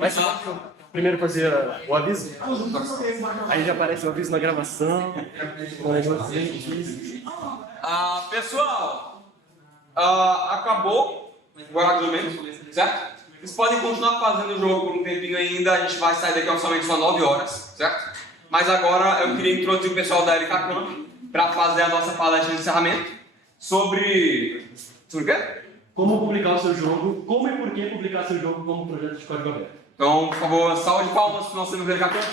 Mas primeiro fazer o aviso. Aí já aparece o aviso na gravação. Pessoal, acabou o argumento, certo? Vocês podem continuar fazendo o jogo por um tempinho ainda, a gente vai sair daqui somente só 9 horas, certo? Mas agora eu queria introduzir o pessoal da Erika Camp para fazer a nossa palestra de encerramento sobre o quê? Como publicar o seu jogo, como e por que publicar seu jogo como projeto de código aberto. Então, por favor, salve de palmas para o nosso amigo Erika Camp.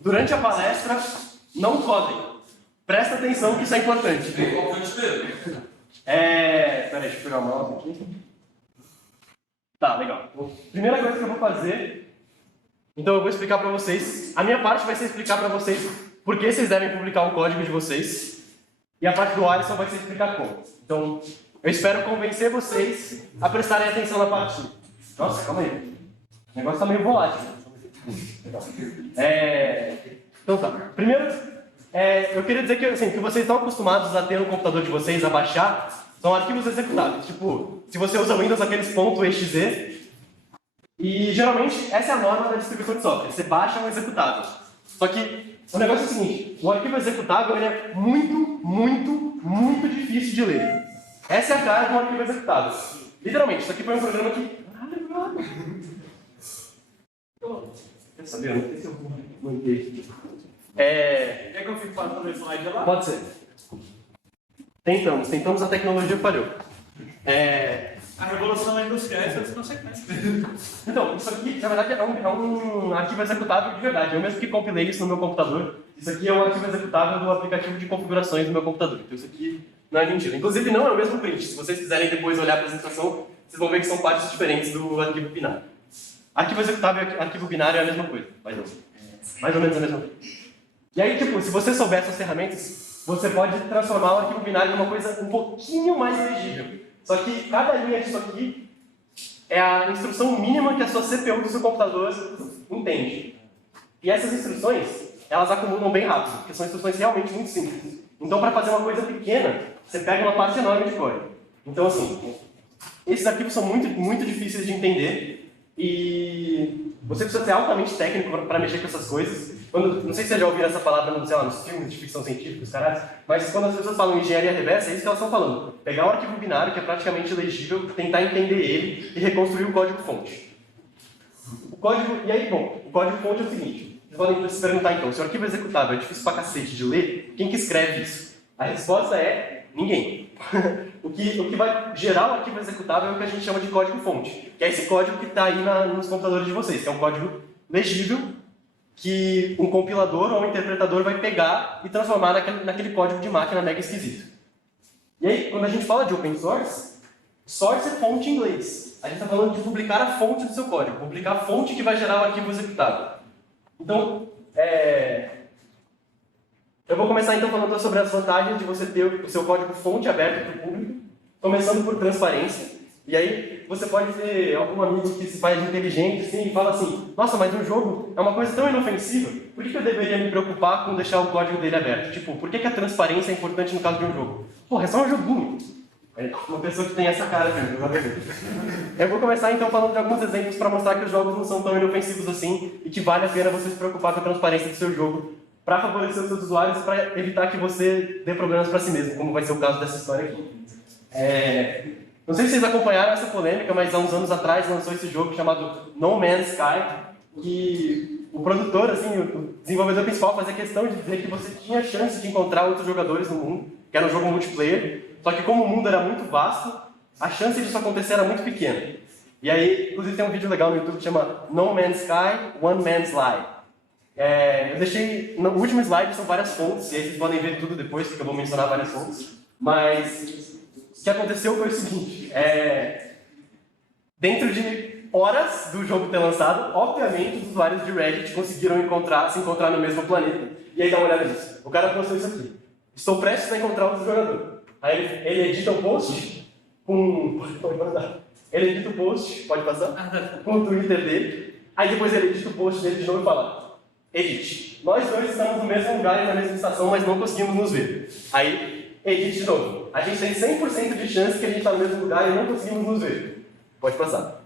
Durante a palestra, não codem. Presta atenção que isso é importante. Peraí, deixa eu pegar o mouse aqui. Tá, legal. Primeira coisa que eu vou fazer, então eu vou explicar para vocês. A minha parte vai ser explicar para vocês por que vocês devem publicar o código de vocês. E a parte do Alisson vai ser explicar como. Então, eu espero convencer vocês a prestarem atenção na parte. Nossa, calma aí. O negócio tá meio volátil. Então tá. Primeiro, eu queria dizer que, assim, que vocês estão acostumados a ter no computador de vocês, a baixar, são arquivos executáveis. Tipo, se você usa Windows, aqueles .exe. E geralmente essa é a norma da distribuição de software. Você baixa um executável. Só que o negócio é o seguinte: o arquivo executável ele é muito difícil de ler. Essa é a cara de um arquivo executável. Literalmente, isso aqui foi um programa que. Quer saber? Eu não sei se eu vou manter. Quer que eu fique fazendo o slide lá? Pode ser. Tentamos, a tecnologia falhou. A revolução industrial é das consequências. Então, isso aqui, na verdade, é um arquivo executável de verdade. Eu mesmo que compilei isso no meu computador. Isso aqui é um arquivo executável do aplicativo de configurações do meu computador. Então, isso aqui não é mentira. Inclusive, não é o mesmo print. Se vocês quiserem depois olhar a apresentação, vocês vão ver que são partes diferentes do arquivo binário. Arquivo executável e arquivo binário é a mesma coisa. Mais ou menos a mesma coisa. E aí, tipo, se você souber essas ferramentas, você pode transformar o arquivo binário numa coisa um pouquinho mais legível. Só que cada linha disso aqui é a instrução mínima que a sua CPU do seu computador entende. E essas instruções, elas acumulam bem rápido, porque são instruções realmente muito simples. Então, para fazer uma coisa pequena, você pega uma parte enorme de código. Então, assim, esses arquivos são muito difíceis de entender e você precisa ser altamente técnico para mexer com essas coisas. Não sei se vocês já ouviram essa palavra nos filmes de ficção científica, os caras, mas quando as pessoas falam engenharia reversa, é isso que elas estão falando. Pegar um arquivo binário, que é praticamente legível, tentar entender ele e reconstruir o código-fonte. O código-fonte é o seguinte. Vocês podem se perguntar então, se o arquivo executável é difícil pra cacete de ler, quem que escreve isso? A resposta é ninguém. O que vai gerar o arquivo executável é o que a gente chama de código-fonte, que é esse código que está aí nos computadores de vocês, que é um código legível, que um compilador ou um interpretador vai pegar e transformar naquele código de máquina mega esquisito. E aí, quando a gente fala de open source, source é fonte em inglês. A gente está falando de publicar a fonte do seu código, publicar a fonte que vai gerar o arquivo executável. Então, eu vou começar então falando sobre as vantagens de você ter o seu código fonte aberto para o público, começando por transparência. E aí, você pode ter algum amigo que se faz inteligente assim, e fala assim: nossa, mas um jogo é uma coisa tão inofensiva, por que eu deveria me preocupar com deixar o código dele aberto? Tipo, por que a transparência é importante no caso de um jogo? Porra, é só um joguinho. Uma pessoa que tem essa cara mesmo. Eu vou começar então falando de alguns exemplos para mostrar que os jogos não são tão inofensivos assim e que vale a pena você se preocupar com a transparência do seu jogo para favorecer os seus usuários e para evitar que você dê problemas para si mesmo, como vai ser o caso dessa história aqui. Não sei se vocês acompanharam essa polêmica, mas há uns anos atrás lançou esse jogo chamado No Man's Sky, que o produtor, assim, o desenvolvedor principal fazia questão de dizer que você tinha chance de encontrar outros jogadores no mundo, que era um jogo multiplayer, só que como o mundo era muito vasto, a chance disso acontecer era muito pequena. E aí, inclusive tem um vídeo legal no YouTube que chama No Man's Sky, One Man's Lie. Eu deixei, no último slide são várias fontes, e aí vocês podem ver tudo depois, porque eu vou mencionar várias fontes, mas o que aconteceu foi o seguinte: dentro de horas do jogo ter lançado, obviamente os usuários de Reddit conseguiram se encontrar no mesmo planeta. E aí dá uma olhada nisso. O cara postou isso aqui: estou prestes a encontrar outro jogador. Aí ele edita o post com... Ele edita o post, pode passar? Com o Twitter dele. Aí depois ele edita o post dele de novo e fala: edit. Nós dois estamos no mesmo lugar e na mesma estação, mas não conseguimos nos ver. Aí Edith, de novo. A gente tem 100% de chance que a gente está no mesmo lugar e não conseguimos nos ver. Pode passar.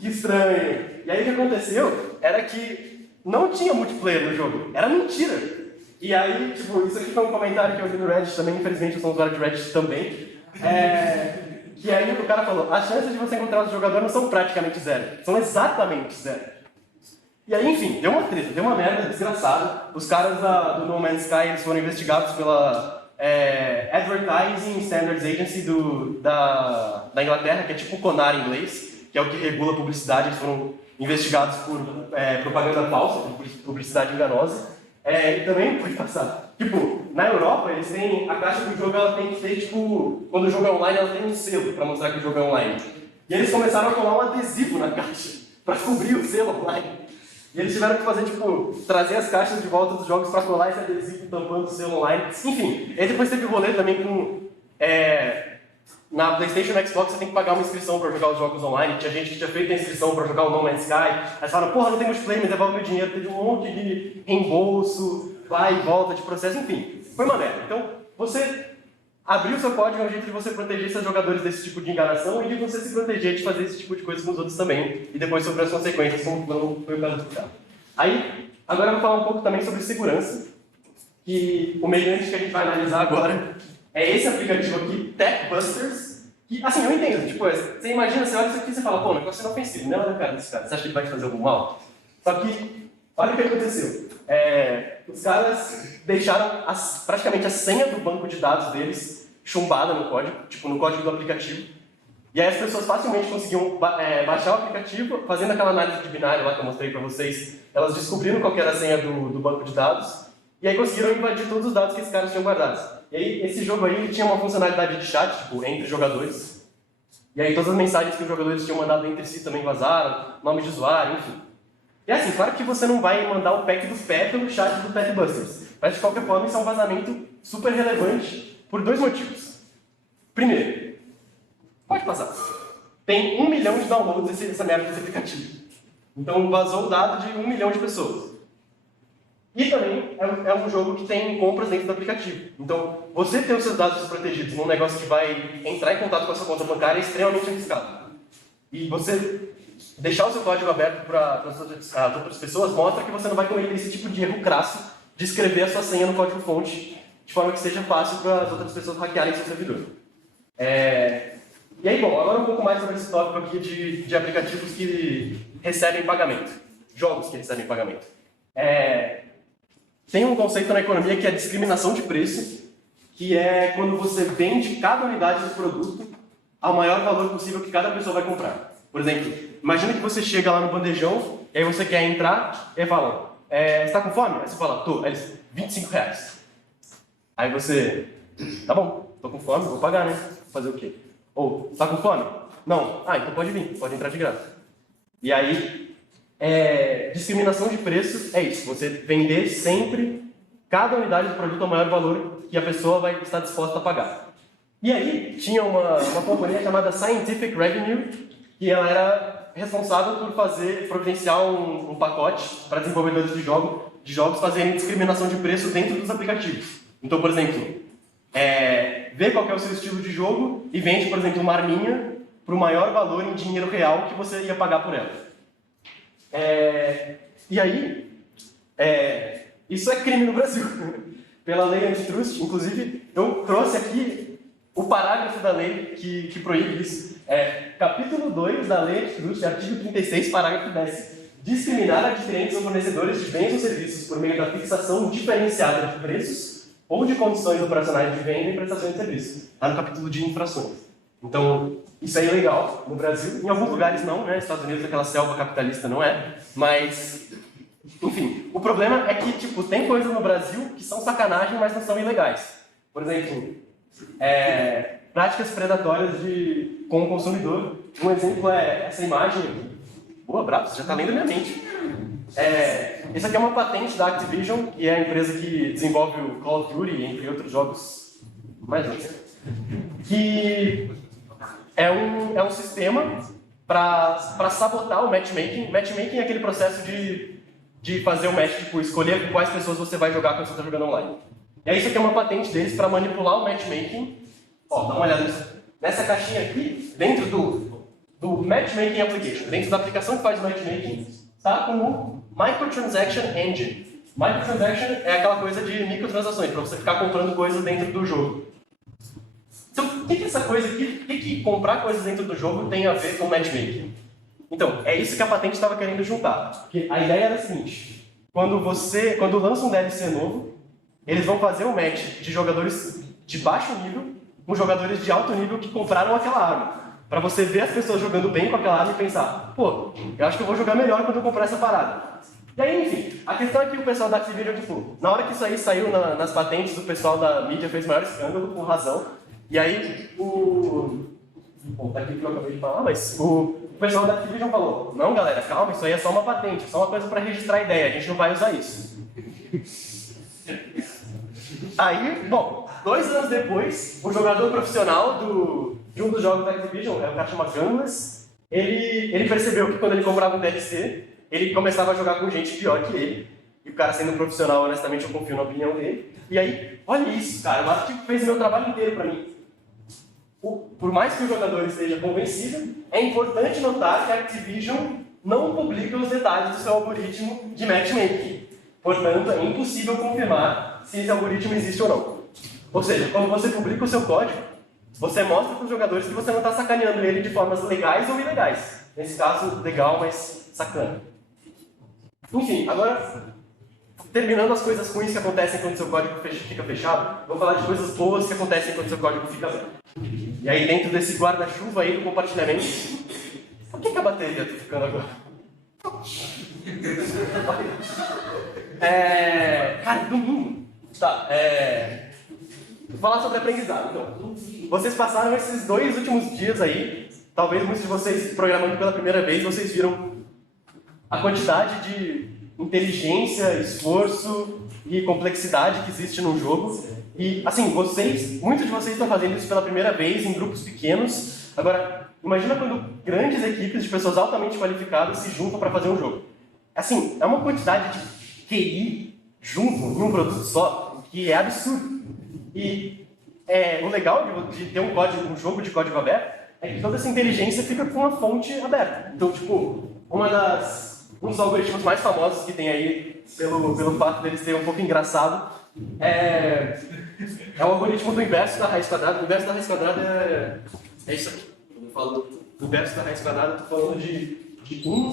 Que estranho. E aí o que aconteceu era que não tinha multiplayer no jogo. Era mentira. E aí, tipo, isso aqui foi um comentário que eu vi no Reddit também, infelizmente eu sou um usuário de Reddit também. Que aí o cara falou, as chances de você encontrar outro jogador não são praticamente zero. São exatamente zero. E aí, enfim, deu uma treta, deu uma merda desgraçada. Os caras do No Man's Sky eles foram investigados pela Advertising Standards Agency da Inglaterra, que é tipo o CONAR em inglês, que é o que regula a publicidade. Eles foram investigados por propaganda falsa, por publicidade enganosa. E também pode passar. Tipo, na Europa, eles têm a caixa do jogo, ela tem que ter, tipo, quando o jogo é online, ela tem um selo para mostrar que o jogo é online. E eles começaram a colar um adesivo na caixa para cobrir o selo online. E eles tiveram que fazer, tipo, trazer as caixas de volta dos jogos para colar esse adesivo tampando o selo online. Enfim, aí depois teve rolê também com... na PlayStation e Xbox você tem que pagar uma inscrição para jogar os jogos online. Tinha gente que tinha feito a inscrição para jogar o No Man's Sky. Aí eles falaram, porra, não tem multiplayer, mas devolve meu dinheiro. Teve um monte de reembolso, vai e volta de processo, enfim. Foi uma merda. Então, você abrir o seu código é um jeito de você proteger seus jogadores desse tipo de enganação e de você se proteger de fazer esse tipo de coisa com os outros também. E depois sofrer as consequências, como foi o caso do cara. Aí, agora eu vou falar um pouco também sobre segurança. Que o mediante que a gente vai analisar agora é esse aplicativo aqui, TechBusters. Que, assim, eu entendo. Tipo, você imagina, você olha isso aqui e você fala, pô, o negócio é inofensivo, né? Olha a cara desse cara. Você acha que ele vai te fazer algum mal? Só que, olha o que aconteceu. Os caras deixaram praticamente a senha do banco de dados deles chumbada no código, tipo no código do aplicativo. E aí as pessoas facilmente conseguiam baixar o aplicativo, fazendo aquela análise de binário lá que eu mostrei para vocês. Elas descobriram qual que era a senha do banco de dados e aí conseguiram invadir todos os dados que esses caras tinham guardados. E aí esse jogo aí tinha uma funcionalidade de chat, tipo, entre jogadores. E aí todas as mensagens que os jogadores tinham mandado entre si também vazaram, nome de usuário, enfim. E assim, claro que você não vai mandar o pack do pé pelo chat do TechBusters, mas de qualquer forma isso é um vazamento super relevante por dois motivos. Primeiro, pode passar. Tem 1 milhão de downloads essa merda desse aplicativo. Então vazou o dado de 1 milhão de pessoas. E também é um jogo que tem compras dentro do aplicativo. Então, você ter os seus dados desprotegidos num negócio que vai entrar em contato com a sua conta bancária é extremamente arriscado. E você deixar o seu código aberto para as outras pessoas mostra que você não vai cometer esse tipo de erro crasso de escrever a sua senha no código-fonte de forma que seja fácil para as outras pessoas hackearem seu servidor. E aí, bom, agora um pouco mais sobre esse tópico aqui de aplicativos que recebem pagamento. Jogos que recebem pagamento. Tem um conceito na economia que é discriminação de preço, que é quando você vende cada unidade do produto ao maior valor possível que cada pessoa vai comprar. Por exemplo, imagina que você chega lá no bandejão, e aí você quer entrar, e aí falam, você está com fome? Aí você fala, tô. Aí eles, R$25. Aí você, tá bom, tô com fome, vou pagar, né? Fazer o quê? Ou, tá com fome? Não. Então pode vir, pode entrar de graça. E aí, discriminação de preço é isso, você vender sempre cada unidade do produto ao maior valor que a pessoa vai estar disposta a pagar. E aí, tinha uma companhia chamada Scientific Revenue, que ela era responsável por providenciar um pacote para desenvolvedores de jogos fazerem discriminação de preço dentro dos aplicativos. Então, por exemplo, vê qual que é o seu estilo de jogo e vende, por exemplo, uma arminha para o maior valor em dinheiro real que você ia pagar por ela. E aí, isso é crime no Brasil, pela lei antitrust. Inclusive, eu trouxe aqui o parágrafo da lei que proíbe isso. Capítulo 2 da lei antitrust, artigo 36, parágrafo 10. Discriminar adquirentes ou fornecedores de bens ou serviços por meio da fixação diferenciada de preços ou de condições operacionais de venda e prestação de serviço. Está no capítulo de infrações. Então, isso é ilegal no Brasil. Em alguns lugares não, né? Estados Unidos, aquela selva capitalista, não é. Mas, enfim, o problema é que, tipo, tem coisas no Brasil que são sacanagem, mas não são ilegais. Por exemplo, práticas predatórias com o consumidor. Um exemplo é essa imagem aqui. Boa, bravo, você já está lendo a minha mente. Essa aqui é uma patente da Activision, que é a empresa que desenvolve o Call of Duty, entre outros jogos mais antigos. Que é um sistema para sabotar o matchmaking. Matchmaking é aquele processo de fazer o match, tipo, escolher quais pessoas você vai jogar quando você está jogando online. E aí isso aqui é uma patente deles para manipular o matchmaking. Ó, dá uma olhada nisso. Nessa caixinha aqui, dentro do Matchmaking Application, dentro da aplicação que faz o matchmaking, está com o Microtransaction Engine. Microtransaction é aquela coisa de microtransações, para você ficar comprando coisas dentro do jogo. Então, o que é essa coisa aqui? O que comprar coisas dentro do jogo tem a ver com matchmaking? Então, é isso que a patente estava querendo juntar. Porque a ideia era a seguinte: quando lança um DLC novo, eles vão fazer um match de jogadores de baixo nível com jogadores de alto nível que compraram aquela arma. Para você ver as pessoas jogando bem com aquela arma e pensar, pô, eu acho que eu vou jogar melhor quando eu comprar essa parada. E aí, enfim, a questão é que o pessoal da Activision, tipo, na hora que isso aí saiu nas patentes, o pessoal da mídia fez o maior escândalo, com razão. E aí, Bom, tá aqui o que eu acabei de falar, mas o pessoal da Activision falou, não galera, calma, isso aí é só uma patente, é só uma coisa para registrar a ideia, a gente não vai usar isso. Aí, bom, 2 anos depois, o jogador profissional de um dos jogos da Activision, o cara chama Gunless, ele percebeu que quando ele comprava um DLC, ele começava a jogar com gente pior que ele. E o cara sendo um profissional, honestamente, eu confio na opinião dele. E aí, olha isso, cara, o Activision fez o meu trabalho inteiro pra mim. Por mais que o jogador esteja convencido, é importante notar que a Activision não publica os detalhes do seu algoritmo de matchmaking. Portanto, é impossível confirmar se esse algoritmo existe ou não. Ou seja, quando você publica o seu código, você mostra para os jogadores que você não está sacaneando ele de formas legais ou ilegais. Nesse caso, legal, mas sacana. Enfim, agora, terminando as coisas ruins que acontecem quando seu código fica fechado, vou falar de coisas boas que acontecem quando seu código fica aberto. E aí, dentro desse guarda-chuva aí do compartilhamento, por que a bateria está ficando agora? Cara, domingo. Tá, vou falar sobre aprendizado. Então, vocês passaram esses 2 últimos dias aí, talvez muitos de vocês programando pela primeira vez, vocês viram a quantidade de inteligência, esforço e complexidade que existe num jogo. E, assim, muitos de vocês estão fazendo isso pela primeira vez em grupos pequenos. Agora, imagina quando grandes equipes de pessoas altamente qualificadas se juntam para fazer um jogo. Assim, é uma quantidade de QI junto em um produto só que é absurdo. E o legal de ter um jogo de código aberto é que toda essa inteligência fica com a fonte aberta. Então, tipo, um dos algoritmos mais famosos que tem aí, pelo fato deles serem um pouco engraçado, é o algoritmo do inverso da raiz quadrada. O inverso da raiz quadrada é isso aqui. Quando eu falo do inverso da raiz quadrada, eu estou falando de 1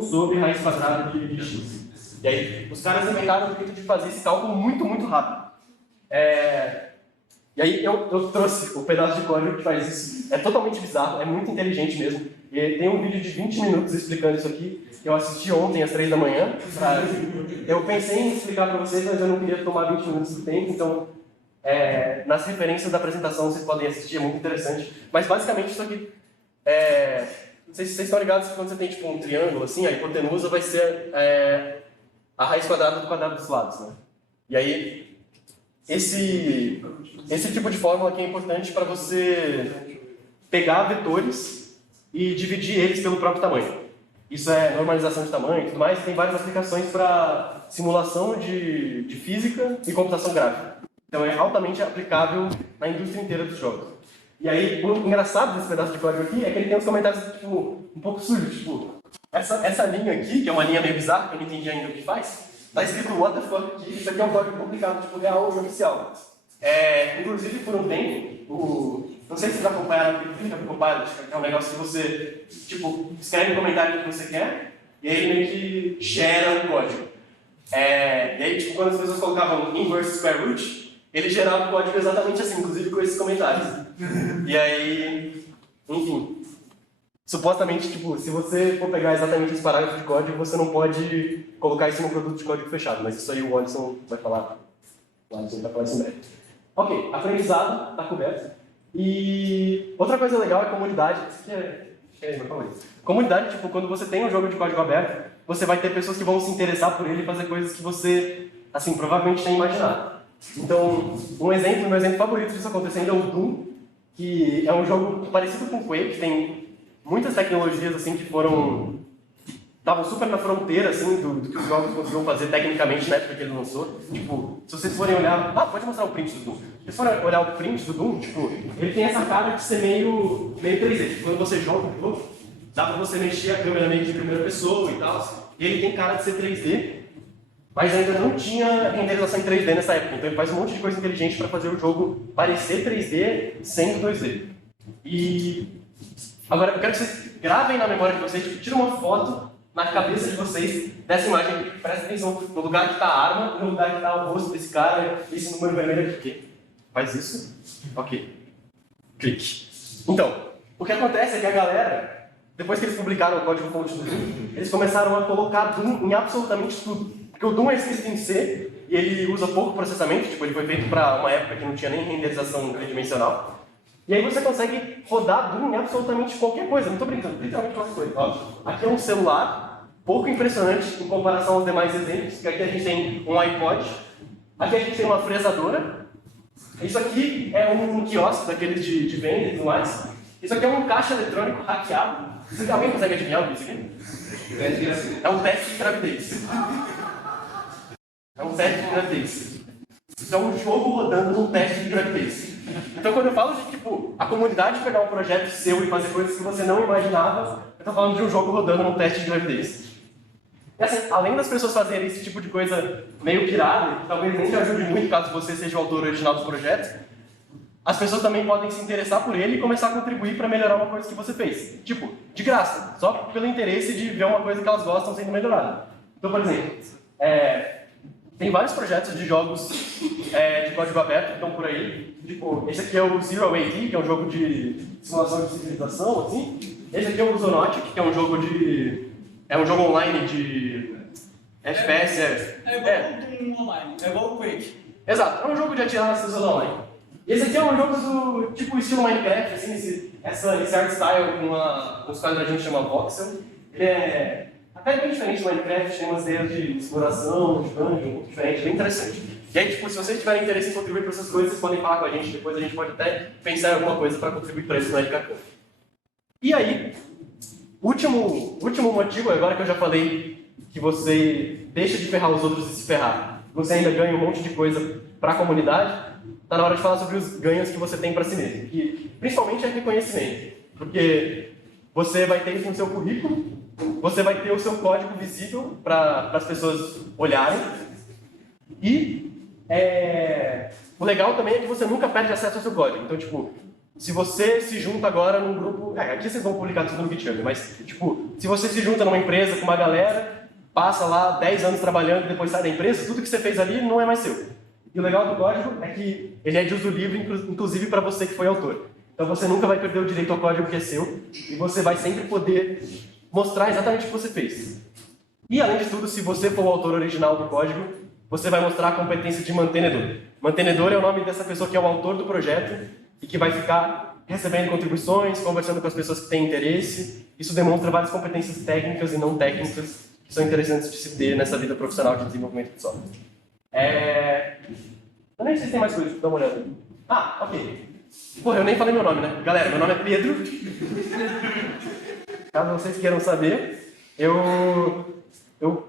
sobre raiz quadrada de x. E aí, os caras inventaram o jeito de fazer esse cálculo muito, muito rápido. E aí, eu trouxe o pedaço de código que faz isso. É totalmente bizarro, é muito inteligente mesmo. E tem um vídeo de 20 minutos explicando isso aqui, que eu assisti ontem às 3 da manhã. Eu pensei em explicar para vocês, mas eu não queria tomar 20 minutos do tempo, então nas referências da apresentação vocês podem assistir, é muito interessante. Mas basicamente isso aqui, não sei se vocês estão ligados que quando você tem tipo um triângulo assim, a hipotenusa vai ser a raiz quadrada do quadrado dos lados, né? E aí, esse tipo de fórmula aqui é importante para você pegar vetores e dividir eles pelo próprio tamanho. Isso é normalização de tamanho e tudo mais, tem várias aplicações para simulação de física e computação gráfica. Então é altamente aplicável na indústria inteira dos jogos. E aí, o engraçado desse pedaço de código aqui é que ele tem uns comentários tipo, um pouco sujos, tipo, essa linha aqui, que é uma linha meio bizarra, que eu não entendi ainda o que faz, tá escrito what the fuck aqui, isso aqui é um código complicado, tipo, real e oficial. Inclusive, por um tempo, não sei se vocês acompanharam o Click Compiled, que é um negócio que você, tipo, escreve um comentário que você quer, e aí ele meio que gera um código. E aí, tipo, quando as pessoas colocavam inverse square root, ele gerava o código exatamente assim, inclusive com esses comentários. E aí, enfim, supostamente, tipo, se você for pegar exatamente esse parágrafo de código, você não pode colocar isso num produto de código fechado, mas isso aí o Alisson vai falar. O Alisson vai falar isso em breve. Ok, aprendizado, está coberto. E outra coisa legal é comunidade. Isso aqui comunidade, tipo, quando você tem um jogo de código aberto, você vai ter pessoas que vão se interessar por ele e fazer coisas que você, assim, provavelmente nem imaginado. Então, meu exemplo favorito disso acontecendo é o Doom, que é um jogo parecido com o Quake, tem muitas tecnologias assim que foram estavam super na fronteira, assim, do que os jogos conseguiam fazer tecnicamente na época que ele lançou. Tipo, se vocês forem olhar... Ah, pode mostrar o print do Doom. Se vocês forem olhar o print do Doom, tipo, ele tem essa cara de ser meio 3D. Quando você joga o jogo, dá pra você mexer a câmera meio de primeira pessoa e tal. E ele tem cara de ser 3D, mas ainda não tinha renderização em 3D nessa época. Então ele faz um monte de coisa inteligente para fazer o jogo parecer 3D sendo 2D. E agora eu quero que vocês gravem na memória de vocês, tipo, tirem uma foto na cabeça de vocês dessa imagem aqui. Prestem atenção no lugar que está a arma, no lugar que está o rosto desse cara, esse número vermelho aqui. Faz isso? Ok. Clique. Então, o que acontece é que a galera, depois que eles publicaram o código-fonte do Doom, eles começaram a colocar Doom em absolutamente tudo. Porque o Doom é escrito em C e ele usa pouco processamento, tipo, ele foi feito para uma época que não tinha nem renderização tridimensional. E aí você consegue rodar Doom em absolutamente qualquer coisa, não estou brincando, literalmente qualquer coisa. Ó, aqui é um celular, pouco impressionante em comparação aos demais exemplos, porque aqui a gente tem um iPod, aqui a gente tem uma fresadora, isso aqui é um quiosque daqueles de venda e tudo mais, isso aqui é um caixa eletrônico hackeado. Alguém consegue adivinhar o que é isso aqui? É um teste de gravidez. É um teste de gravidez. Isso é um jogo rodando num teste de gravidez. Então, quando eu falo de, tipo, a comunidade pegar um projeto seu e fazer coisas que você não imaginava, eu estou falando de um jogo rodando num teste de gravidez. E assim, além das pessoas fazerem esse tipo de coisa meio pirada, que talvez nem te ajude muito caso você seja o autor original do projeto, as pessoas também podem se interessar por ele e começar a contribuir para melhorar uma coisa que você fez. Tipo, de graça, só pelo interesse de ver uma coisa que elas gostam sendo melhorada. Então, por exemplo, tem vários projetos de jogos de código aberto que estão por aí. Tipo, esse aqui é o Zero AD, que é um jogo de simulação de civilização, assim. Esse aqui é o Zoonotic, que é um jogo online de FPS. É igual o Doom Online, é igual o Quake. Exato, é um jogo de atirar nas pessoas online. Esse aqui é um jogo do tipo estilo Minecraft, assim, esse art style com uns quadradinhos que chama voxel. Ele é até bem diferente do Minecraft, tem umas ideias de exploração, de dungeon, um pouco diferente, bem interessante. E aí, tipo, se vocês tiverem interesse em contribuir para essas coisas, vocês podem falar com a gente, depois a gente pode até pensar em alguma coisa para contribuir para isso no LKConf. E aí, último motivo, agora que eu já falei que você deixa de ferrar os outros e se ferrar, você ainda ganha um monte de coisa para a comunidade, está na hora de falar sobre os ganhos que você tem para si mesmo. Que principalmente é reconhecimento, porque você vai ter isso no seu currículo, você vai ter o seu código visível para as pessoas olharem, e o legal também é que você nunca perde acesso ao seu código. Então, tipo, se você se junta agora num grupo... aqui vocês vão publicar tudo no GitHub, mas, tipo, se você se junta numa empresa com uma galera, passa lá 10 anos trabalhando e depois sai da empresa, tudo que você fez ali não é mais seu. E o legal do código é que ele é de uso livre, inclusive para você que foi autor. Então você nunca vai perder o direito ao código que é seu, e você vai sempre poder mostrar exatamente o que você fez. E, além de tudo, se você for o autor original do código, você vai mostrar a competência de mantenedor. Mantenedor é o nome dessa pessoa que é o autor do projeto e que vai ficar recebendo contribuições, conversando com as pessoas que têm interesse. Isso demonstra várias competências técnicas e não técnicas que são interessantes de se ter nessa vida profissional de desenvolvimento de software. Eu nem sei se tem mais coisa, dá uma olhada. Ok. Porra, eu nem falei meu nome, né? Galera, meu nome é Pedro. Caso vocês queiram saber, eu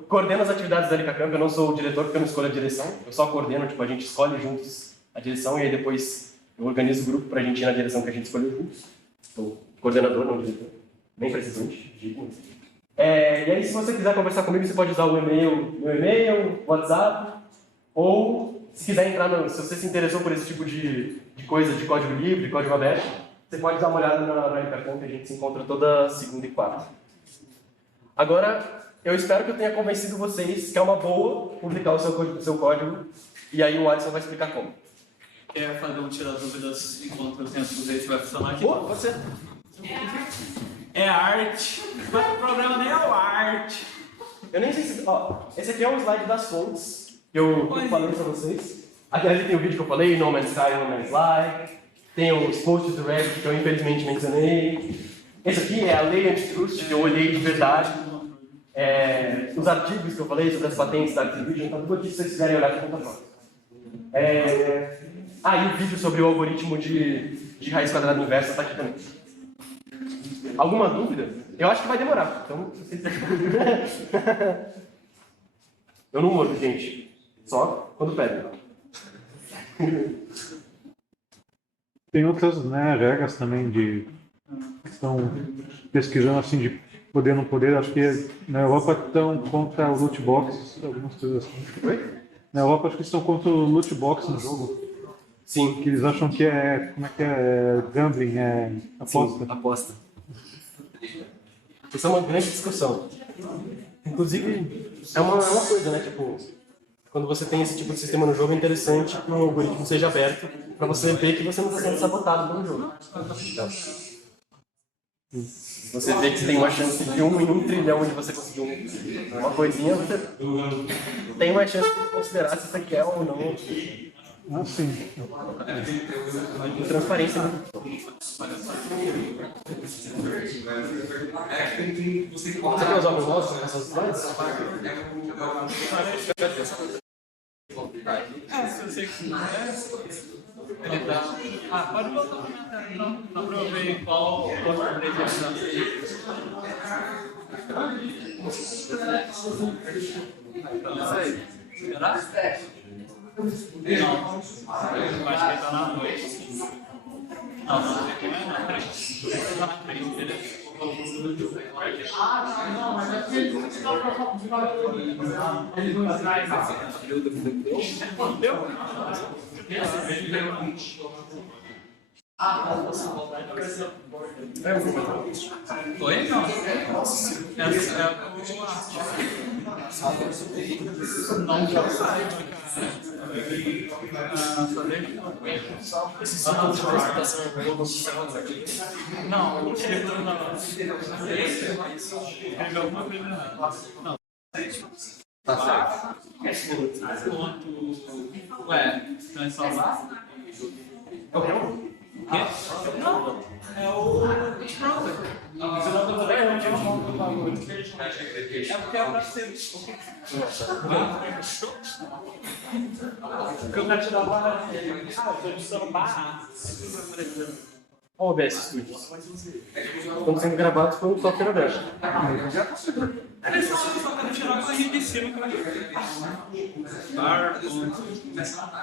coordeno as atividades da LKCamp, eu não sou o diretor porque eu não escolho a direção, eu só coordeno, tipo, a gente escolhe juntos a direção e aí depois eu organizo o grupo pra gente ir na direção que a gente escolheu juntos. Sou coordenador, não diretor, nem presidente. E aí, se você quiser conversar comigo, você pode usar meu e-mail, WhatsApp, ou se quiser entrar, se você se interessou por esse tipo de coisa de código livre, código aberto, você pode dar uma olhada na LKCamp, a gente se encontra toda segunda e quarta. Agora, eu espero que eu tenha convencido vocês que é uma boa publicar o seu código, e aí o Alisson vai explicar como. Quer fazer um tirar dúvidas enquanto eu tento ver se vai funcionar aqui? Você? É arte. O problema nem é o arte. Eu nem sei se... esse aqui é um slide das fontes que eu falei pra vocês. Aqui tem o vídeo que eu falei, No Man's Sky, No Man's Life. Tem os posts do Reddit que eu infelizmente mencionei. Esse aqui é a lei antitrust que eu olhei de verdade. Os artigos que eu falei sobre as patentes da Activision, tá tudo aqui se vocês quiserem olhar de conta própria. E o vídeo sobre o algoritmo de raiz quadrada inversa está aqui também. Alguma dúvida? Eu acho que vai demorar. Então, eu não mordo, gente. Só quando pedem. Tem outras, né, regras também de que estão pesquisando assim de poder não poder. Acho que na Europa estão contra o loot box, algumas coisas assim. Oi? Na Europa acho que estão contra o loot box no jogo. Sim. Que eles acham que é, como é que é, gambling, é aposta. Sim, aposta. Isso é uma grande discussão. Inclusive, é uma coisa, né? Tipo, quando você tem esse tipo de sistema no jogo, é interessante que o algoritmo seja aberto para você ver que você não está sendo sabotado pelo jogo. Então, você vê que você tem uma chance de 1 em 1 trilhão de você conseguir uma coisinha, você tem uma chance de considerar se você quer ou não. Ah, sim. Transparência. Você quer usar o mouse com essas slides? Se você quiser. Ele tá. Pode botar na tela então, só pra eu ver qual Será? Não. Eu acho que ele tá na 2. Não, não sei como é na 3. Ele tá na 3, beleza? Oi? Não. Essa é não já sai, não, não chegou não. Pegou alguma coisa errada. Não. Ué, não é só lá? É o real? Quê? Não, é o browser. É porque é pra ser. Porque eu quero tirar barra. Eu tô editando barra. Olha o OBS Studios. Estamos sendo gravados por um software aberto. Eles só querem tirar a corrida de cima que vai Star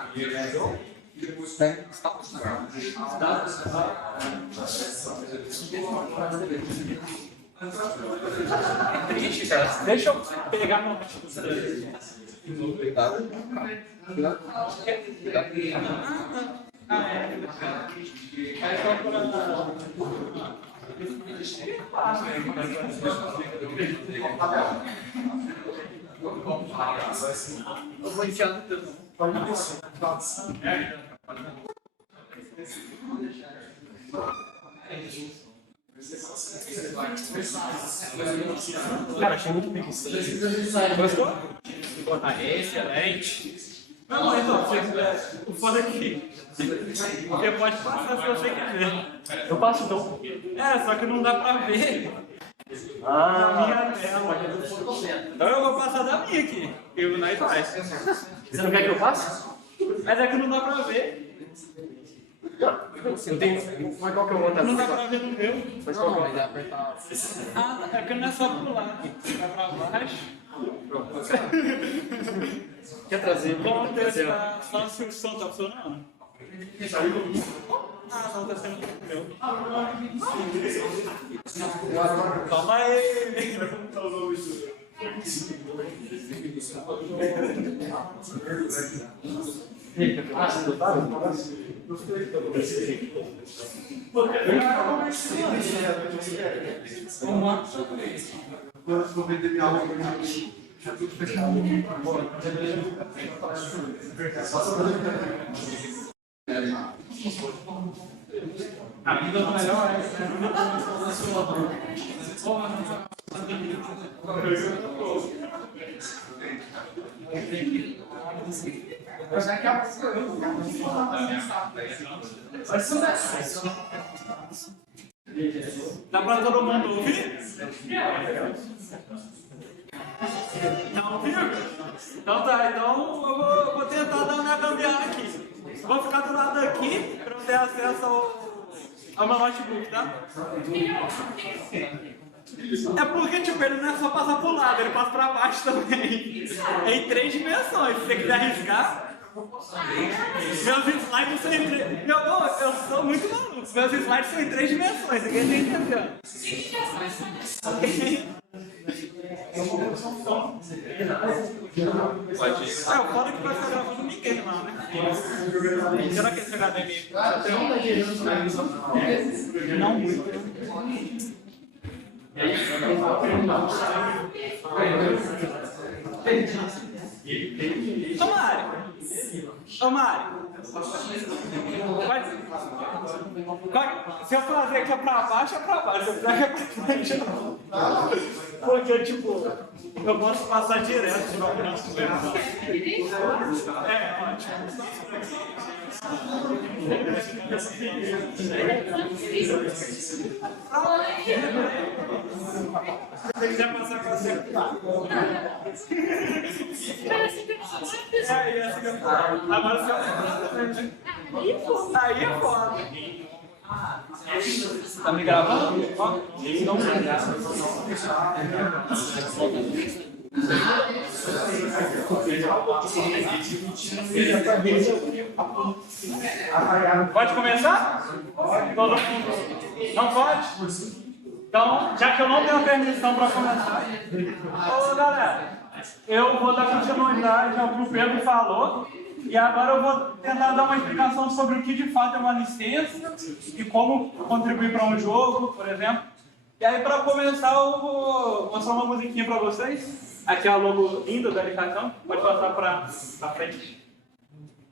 É triste, cara. Deixa eu pegar meu eu vou enfiar no teu. Cara, achei muito preguiça. Gostou? Excelente. Não, então, o foda é que você pode passar se você quiser. Eu passo então. É, só que não dá pra ver na minha tela. Então eu vou passar da minha aqui, e o Nai faz. Você não quer que eu passe? Mas é que não dá pra ver. Eu tenho. Mas qual que é o outro? Não dá pra ver no meu. Mas qual que é o outro? Ah, é que não é só pro lado. Vai pra baixo. Quer trazer? Vamos testar só se o som tá funcionando. Ah, não tá sendo o meu. Toma aí! Ah, você gostaram? Vou vender minha aula já tudo fechado. A vida do melhor é. Dá pra todo mundo ouvir? Tá ouvindo? Então tá, então eu vou tentar dar minha gambiarra aqui. Vou ficar do lado aqui pra eu ter acesso É meu notebook, tá? É porque, tipo, ele não é só passar pro lado, ele passa pra baixo também. É em 3 dimensões. Se você quiser arriscar. Meus slides são em 3. Eu sou muito maluco. Meus slides são em 3 dimensões. Ninguém tem entendendo. Pode ir. O foda é que vai ficar gravando ninguém lá, né? Será que esse HDMI? Não muito. Ô Mário! Se eu fazer aqui é pra baixo, é pra baixo. Se eu fizer aqui é pra frente, não. Porque, tipo, eu posso passar direto de uma criança. É, ótimo. Se você quiser passar com você. Aí, essa que é foda. Agora você. Aí é foda. Tá me gravando? Não. Pode começar? Todo mundo? Não pode? Então, já que eu não tenho permissão para começar, ô galera, eu vou dar continuidade ao que o Pedro falou e agora eu vou tentar dar uma explicação sobre o que de fato é uma licença e como contribuir para um jogo, por exemplo. E aí, para começar, eu vou mostrar uma musiquinha para vocês. Aqui é a logo linda da Licatão, pode passar para frente.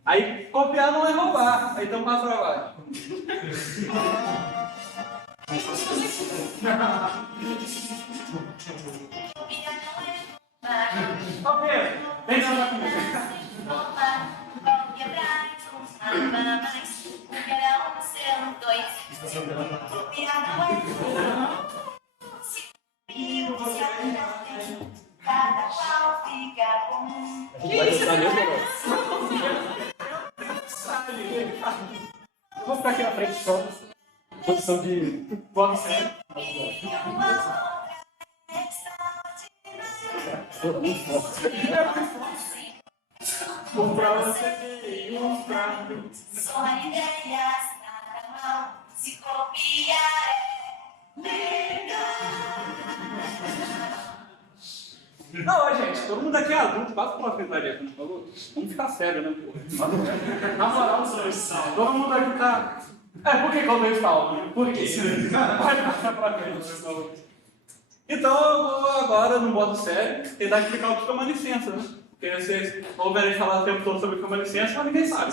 Aí, copiar não é roubar, aí então passa para baixo. Ok, vem cantar comigo. Cada qual fica bom. Vai ajudar mesmo ou não? Vou ficar aqui na frente só. Posição de boxe. Um pra você e um pra mim. Só ideias, nada mal. Se copiar é legal. Não, gente, todo mundo aqui é adulto, passa por uma frentaria, por favor. Vamos ficar sério, né? Na moral, todo mundo aqui tá. Por que eu não estalo? Por quê? Vai passar pra frente. Então eu vou agora, no modo sério, tentar explicar o que é uma licença, né? Porque vocês ouvirem falar o tempo todo sobre o que é uma licença, mas ninguém sabe.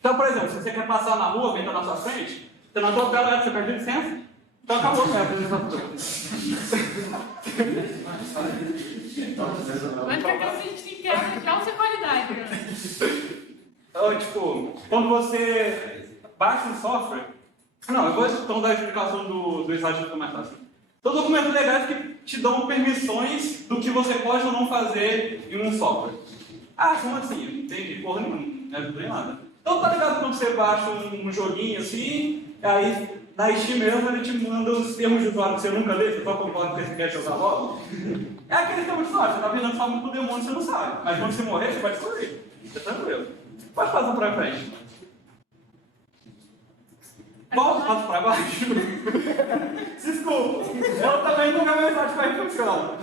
Então, por exemplo, se você quer passar na rua, alguém está na sua frente, você não atropela, você pede licença, então acabou com a apresentação. Mas porque a gente quer alta qualidade. Então, tipo, quando você baixa um software... Não, eu vou então dar a explicação do slide que fica mais fácil. Então, documentos legais que te dão permissões do que você pode ou não fazer em um software. Ah, como assim? Não entendi porra nenhuma, não ajudou em nada. Então, tá ligado quando você baixa um joguinho assim, aí na Steam mesmo ele te manda os termos de usuário que você nunca lê, você só concorda que você quer jogar logo? É aquele termo de usuário, você tá virando só muito pro demônio, você não sabe. Mas quando você morrer, você vai descobrir. Você tá tranquilo. Pode passar pra frente. Volta, passa pra baixo. Desculpa, eu também nunca mais acho como é que funciona.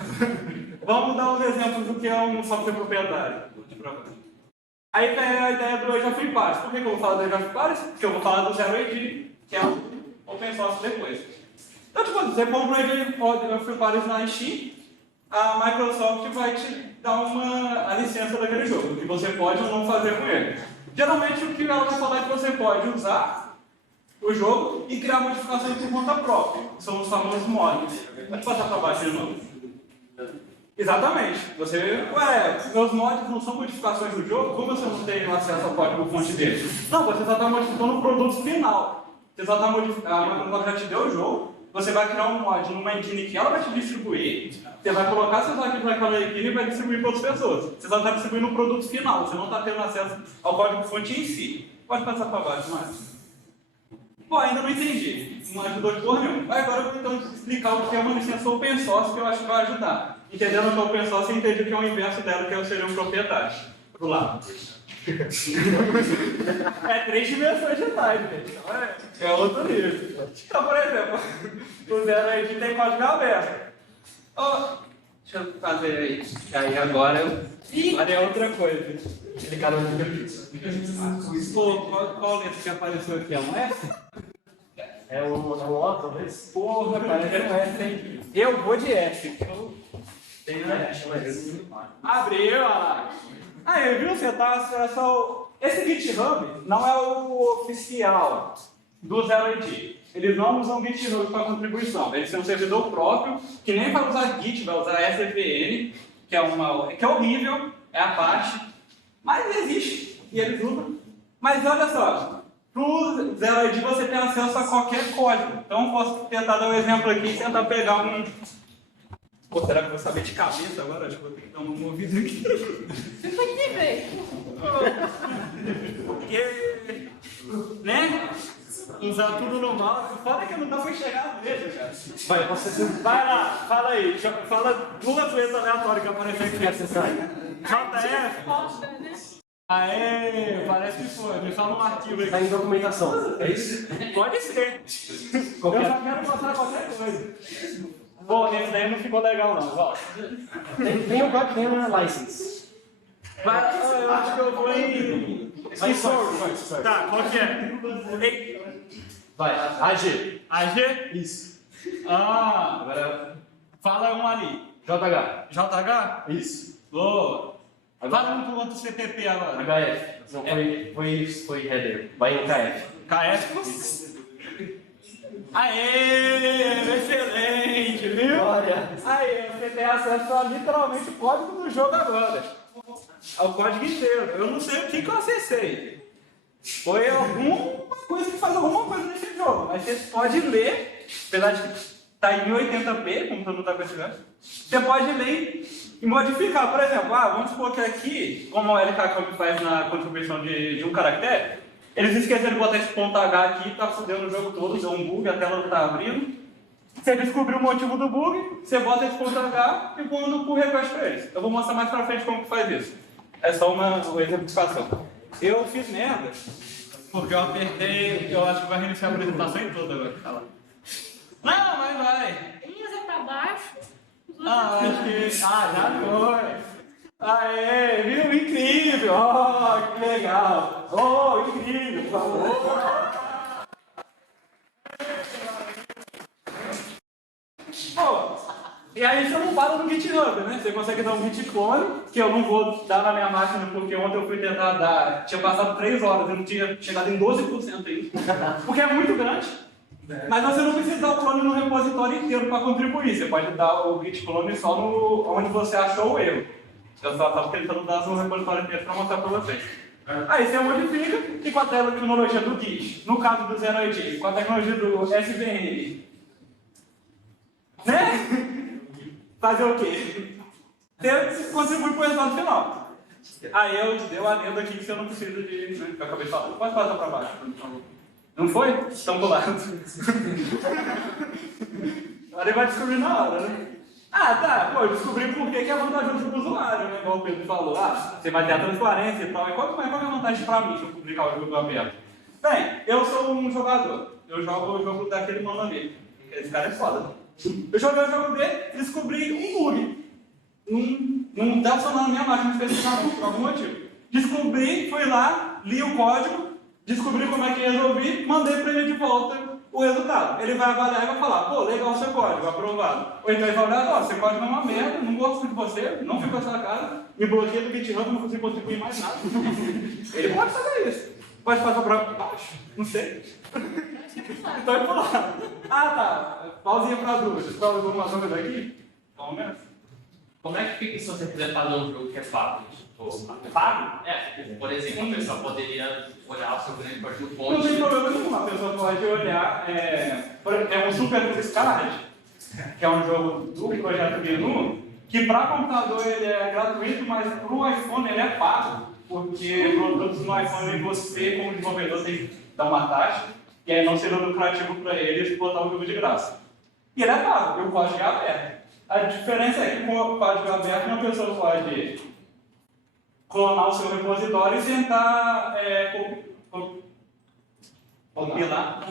Vamos dar uns exemplos do que é um software proprietário. Aí tem a ideia do Age of Empires. Por que eu vou falar do Age of Empires? Porque eu vou falar do Zero AD, que é um open source depois. Então, tipo, você compra o Age of Empires na Steam, a Microsoft vai te dar a licença daquele jogo, o que você pode ou não fazer com ele. Geralmente, o que ela vai falar é que você pode usar o jogo e criar modificações por conta própria, que são os famosos mods. Pode passar para baixo de novo. Exatamente. Meus mods não são modificações do jogo, como você não tem acesso ao código-fonte dele? Não, você só está modificando o produto final. Você só está modificando, a Microsoft já te deu o jogo, você vai criar um mod numa engine que ela vai te distribuir, você vai colocar seus arquivos naquela engine e vai distribuir para outras pessoas. Você só está distribuindo o produto final, você não está tendo acesso ao código-fonte em si. Pode passar para baixo, mais. Pô, ainda não entendi. Não ajudou de porra nenhuma. Mas agora eu vou então explicar o que é uma licença open source que eu acho que vai ajudar. Entendendo o que é open source, eu entendi o que é o inverso dela, que seria um proprietário. Pro lado. É 3 dimensões de time, gente. Então é outro nível. Então, por exemplo, o Zero aí tem código aberto. Deixa eu fazer aí. Aí agora é outra coisa. Clicar no Pô, qual letra que apareceu aqui? É um S? É um O, talvez? Porra, parece um S, hein? Eu vou de S. Tem, né? Chama isso. Abriu, olha lá. Aí, viu? Você tá só... Esse GitHub não é o oficial do Zero-ID. Eles não usam GitHub para contribuição. Eles têm um servidor próprio, que nem vai usar Git, vai usar SVN, que é horrível, é a parte, mas existe, e eles usam. Mas olha só, pro Zero-ID você tem acesso a qualquer código. Então posso tentar dar um exemplo aqui e tentar pegar um... Pô, será que eu vou saber de cabeça agora? Acho que vou ter que dar uma movida aqui. Isso aqui, velho. Porque, né? Usar tudo no mouse. Foda que não dá pra enxergar a letra, cara. Vai, posso ser... Vai lá, fala aí. Fala 2 letras aleatórias que apareceu aqui. acessar? JF. Posta, né? Aê, parece que foi. Me fala um arquivo Está aí. em documentação, é isso? Pode ser. Eu Qualquer... só quero mostrar qualquer coisa. Pô, nesse daí não ficou legal não. Volta. Tem um código, tem uma license. Vai, eu acho que eu vou em... Vai, sorry. Tá, qual que é? Vai, AG. AG? Isso. Ah, Agora, fala um ali. JH. JH? Isso. Boa. Agora- Fala um pro outro CTP agora. HF. Não, foi header. Vai em KF. KF? Aê, excelente, viu? Olha. Aí, você tem acesso a literalmente o código do jogo agora. É o código inteiro. Eu não sei o que eu acessei. Foi alguma coisa que faz alguma coisa nesse jogo. Mas você pode ler, apesar de estar em 1080p, como todo mundo está percebendo, você pode ler e modificar. Por exemplo, vamos supor que aqui, como o LK faz na contribuição de um caractere, eles esqueceram de botar esse ponto H aqui, tá fudendo o jogo todo, deu um bug, a tela não tá abrindo. Você descobriu o motivo do bug, você bota esse ponto H e manda o pull request para eles. Eu vou mostrar mais pra frente como que faz isso. É só uma exemplificação. Eu fiz merda, porque eu apertei, eu acho que vai reiniciar a apresentação toda agora. Tá lá. Não, mas vai. Linhas é pra baixo. Acho que... já foi. Aê, viu? Incrível! Que legal! Incrível! Por favor! E aí você não para no GitHub, né? Você consegue dar um git clone, que eu não vou dar na minha máquina, porque ontem eu fui tentar dar... Tinha passado 3 horas, eu não tinha chegado em 12% ainda. Porque é muito grande. Mas você não precisa dar o clone no repositório inteiro para contribuir. Você pode dar o git clone só no onde você achou o erro. Eu só estava tentando dar um repositório inteiro para mostrar para vocês. Aí você modifica e com a tecnologia do Git, no caso do Zero-ID, com a tecnologia do SVN, né? Fazer o quê? Você contribui para o resultado final. Aí eu dei uma adendo aqui que você não precisa de... Né, que eu acabei de falar. Pode passar para baixo, por favor. Não foi? Estão do lado. Agora ele vai descobrir na hora, né? Tá. Pô, eu descobri por que é vantajoso para o usuário, né? Igual o Pedro falou. Você vai ter a transparência e tal. E qual é a vantagem para mim se eu publicar o jogo aberto? Bem, eu sou um jogador. Eu jogo o jogo daquele mano ali. Esse cara é foda. Eu joguei o jogo dele e descobri um bug. Não tá funcionando na minha máquina especificamente por algum motivo. Descobri, fui lá, li o código, descobri como é que resolvi, mandei para ele de volta o resultado. Ele vai avaliar e vai falar, pô, legal o seu código, aprovado. Ou então ele vai olhar, seu código é uma merda, não gosto de você, não fico com essa cara, me bloqueia do GitHub, não consigo contribuir mais nada. Ele pode fazer isso. Pode passar para baixo, não sei. Então ele falou, tá, pausinha para dúvidas. Qual alguma dúvida aqui? Vamos nessa. Como é que fica se você quiser fazer um jogo que é pago? Pago? Por exemplo, a pessoa poderia olhar o seu grande código Não fonte. tem problema nenhum, a pessoa pode olhar, é um Super Discard, que é um jogo do projeto GNU, que para computador ele é gratuito, mas para o iPhone ele é pago, porque produtos no iPhone você, como desenvolvedor, tem que dar uma taxa, E aí não seria lucrativo para eles botar o jogo de graça. E ele é pago, e o código é aberto. A diferença é que com o código aberto, uma pessoa pode clonar o seu repositório e tentar compilar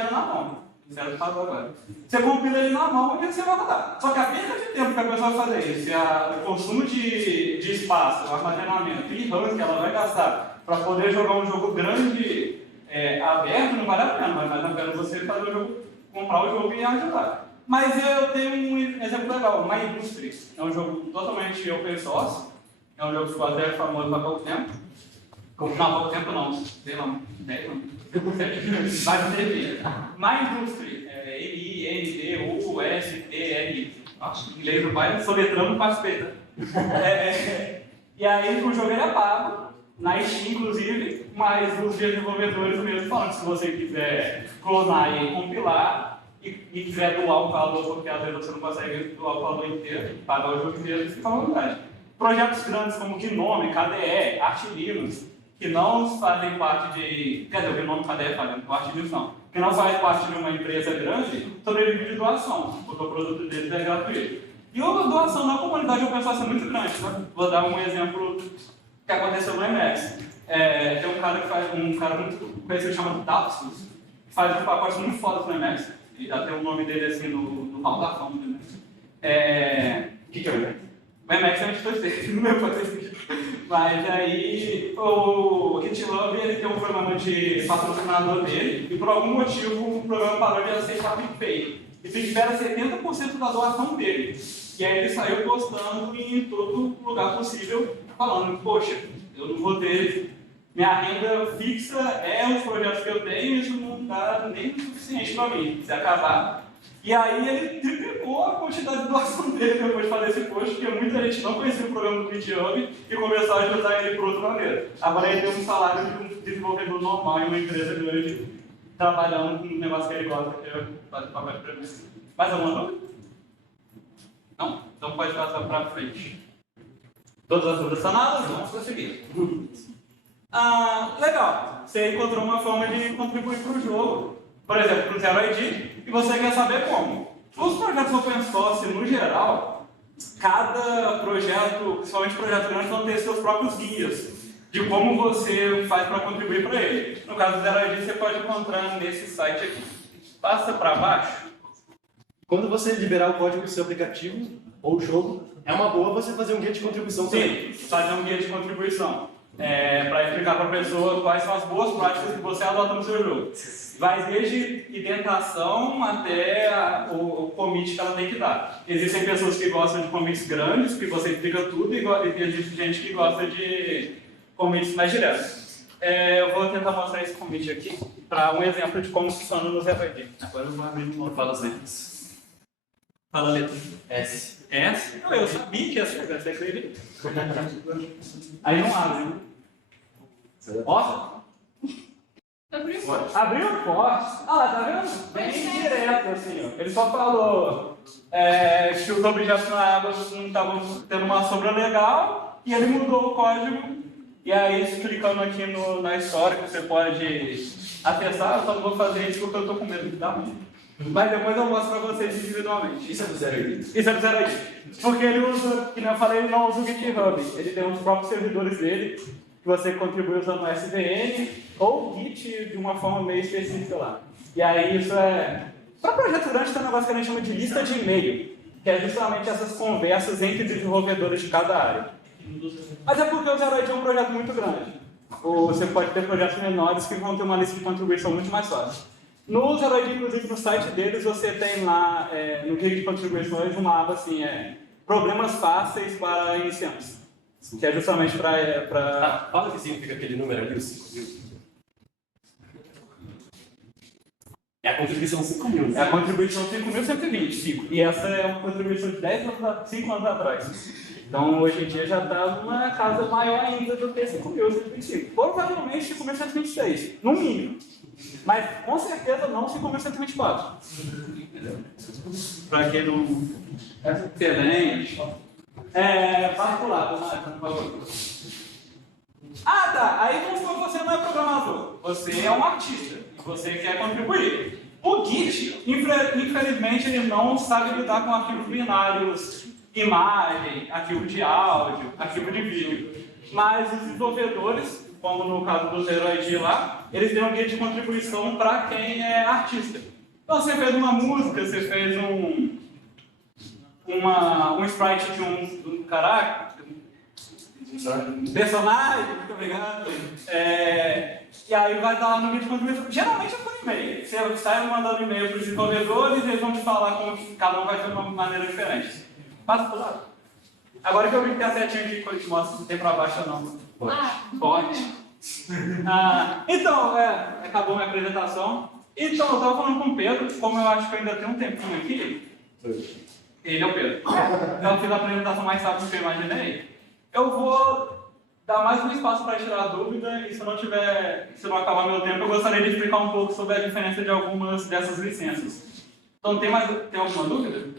ele na mão. Certo? Falou agora. Você compila ele na mão e você vai rodar. Só que a perda de tempo que a pessoa vai fazer isso, o consumo de espaço, o armazenamento e RAM que ela vai gastar para poder jogar um jogo grande aberto, não vale a pena. Vale mais a pena você fazer o jogo, comprar o jogo e ajudar. Mas eu tenho um exemplo legal, My Industry. É um jogo totalmente open source. É um jogo que ficou até famoso há pouco tempo. Não, há pouco tempo não. Sei lá, 10 anos. Vai ter My Industry. M-I-N-D-U-S-T-R-I. Nossa, inglês do pai, soletrando participa. E aí o jogo é pago, na Steam inclusive, mas os desenvolvedores mesmo falam que se você quiser clonar e compilar, e quiser doar o valor, porque às vezes você não consegue doar o valor inteiro, pagar o jogo inteiro, fica à vontade. Projetos grandes como Gnome, KDE, Archlinux, que não fazem parte de. Quer dizer, o Gnome KDE fazem parte disso não. Que não faz parte de uma empresa grande, sobrevive de doação, porque o produto deles é gratuito. E a doação na comunidade open source é muito grande. Tá? Vou dar um exemplo que aconteceu no Emacs. Tem um cara muito conhecido chamado Dapsus, que faz um pacote muito foda no Emacs. E já tem o nome dele assim no hall da fama do Emacs. O que é o Emacs? O Emacs é um editor no meu patrocínio. Mas aí o GitLab ele tem um programa de patrocinador dele e por algum motivo o programa parou de aceitar PicPay. E libera 70% da doação dele. E aí ele saiu postando em todo lugar possível, falando, poxa, eu não vou ter. Minha renda fixa os projetos que eu tenho, isso não dá nem o suficiente para mim, se acabar. E aí ele triplicou a quantidade de doação dele depois de fazer esse post, porque muita gente não conhecia o programa do GitHub e começou a ajudar ele por outra maneira. Agora ele tem um salário de um desenvolvedor normal em uma empresa grande, trabalhando com um negócio que ele gosta, que é fazer papel de premissa. Mais alguma dúvida? Não? Então pode passar para frente. Todas as dúvidas sanadas? Vamos prosseguir. Legal. Você encontrou uma forma de contribuir para o jogo, por exemplo, para o Zero ID, e você quer saber como. Os projetos open source, no geral, cada projeto, principalmente projetos grandes, vão ter seus próprios guias de como você faz para contribuir para ele. No caso do Zero ID, você pode encontrar nesse site aqui. Passa para baixo. Quando você liberar o código do seu aplicativo ou jogo, é uma boa você fazer um guia de contribuição também. Sim, fazer um guia de contribuição. Para explicar para a pessoa quais são as boas práticas que você adota no seu jogo. Vai desde identação até o commit que ela tem que dar. Existem pessoas que gostam de commits grandes, que você explica tudo, e existe gente que gosta de commits mais diretos. Eu vou tentar mostrar esse commit aqui para um exemplo de como funciona no Zero ID. Agora eu vou abrir de novo. Fala as letras. Fala a letra. S. S? Não, eu sabia que ia ser, você acredita? Aí não abre, né? Ó. Abriu forte. Ah lá, tá vendo? Bem direto, assim, ó. Ele só falou que os objetos na água não estavam tendo uma sombra legal e ele mudou o código. E aí, clicando aqui na história, que você pode acessar, eu só não vou fazer isso porque eu tô com medo de dar muito. Mas depois eu mostro pra vocês individualmente. Isso é do Zero ID? Isso é do Zero ID. Porque ele usa, como eu falei, ele não usa o GitHub. Ele tem os próprios servidores dele, que você contribui usando o SVN ou Git de uma forma meio específica lá. E aí isso para projeto grande tem um negócio que a gente chama de lista de e-mail, que é justamente essas conversas entre desenvolvedores de cada área. Mas é porque o Zero ID é um projeto muito grande. Ou você pode ter projetos menores que vão ter uma lista de contribuição muito mais fácil. No Zero ID, inclusive, no site deles, você tem lá, no guia de contribuições, uma aba assim, problemas fáceis para iniciantes. Que é justamente para... Fala o que significa aquele número ali, os 5.000. É a contribuição 5.000. É a contribuição 5.125. E essa é uma contribuição de 5 anos atrás. Então, hoje em dia já está numa casa maior ainda do que 5.125. Provavelmente 5.126, no mínimo. Mas, com certeza, não 5.124. Para quem não... Excelente. Particular, por favor. Ah, tá. Aí, vamos supor que você não é programador. você é um artista e você quer contribuir. O Git, infelizmente, ele não sabe lidar com arquivos binários, imagem, arquivo de áudio, arquivo de vídeo. Mas os desenvolvedores, como no caso do Zero ID lá, eles têm um guia de contribuição para quem é artista. Então você fez uma música, você fez um sprite de um personagem, muito obrigado. E aí vai estar lá no guia de contribuição. Geralmente é por e-mail. Você sai mandando e-mail para os desenvolvedores e eles vão te falar como que cada um vai ter uma maneira diferente. Passa pro lado. Agora que eu vi que tem a setinha aqui que eu te mostro se tem para baixo ou não. Pode. Então, acabou minha apresentação. Então, eu estava falando com o Pedro, como eu acho que eu ainda tenho um tempinho aqui. Ele é o Pedro. Eu fiz a apresentação mais rápido do que eu imaginei. Eu vou dar mais um espaço para tirar a dúvida e se não acabar meu tempo, eu gostaria de explicar um pouco sobre a diferença de algumas dessas licenças. Então, tem alguma dúvida?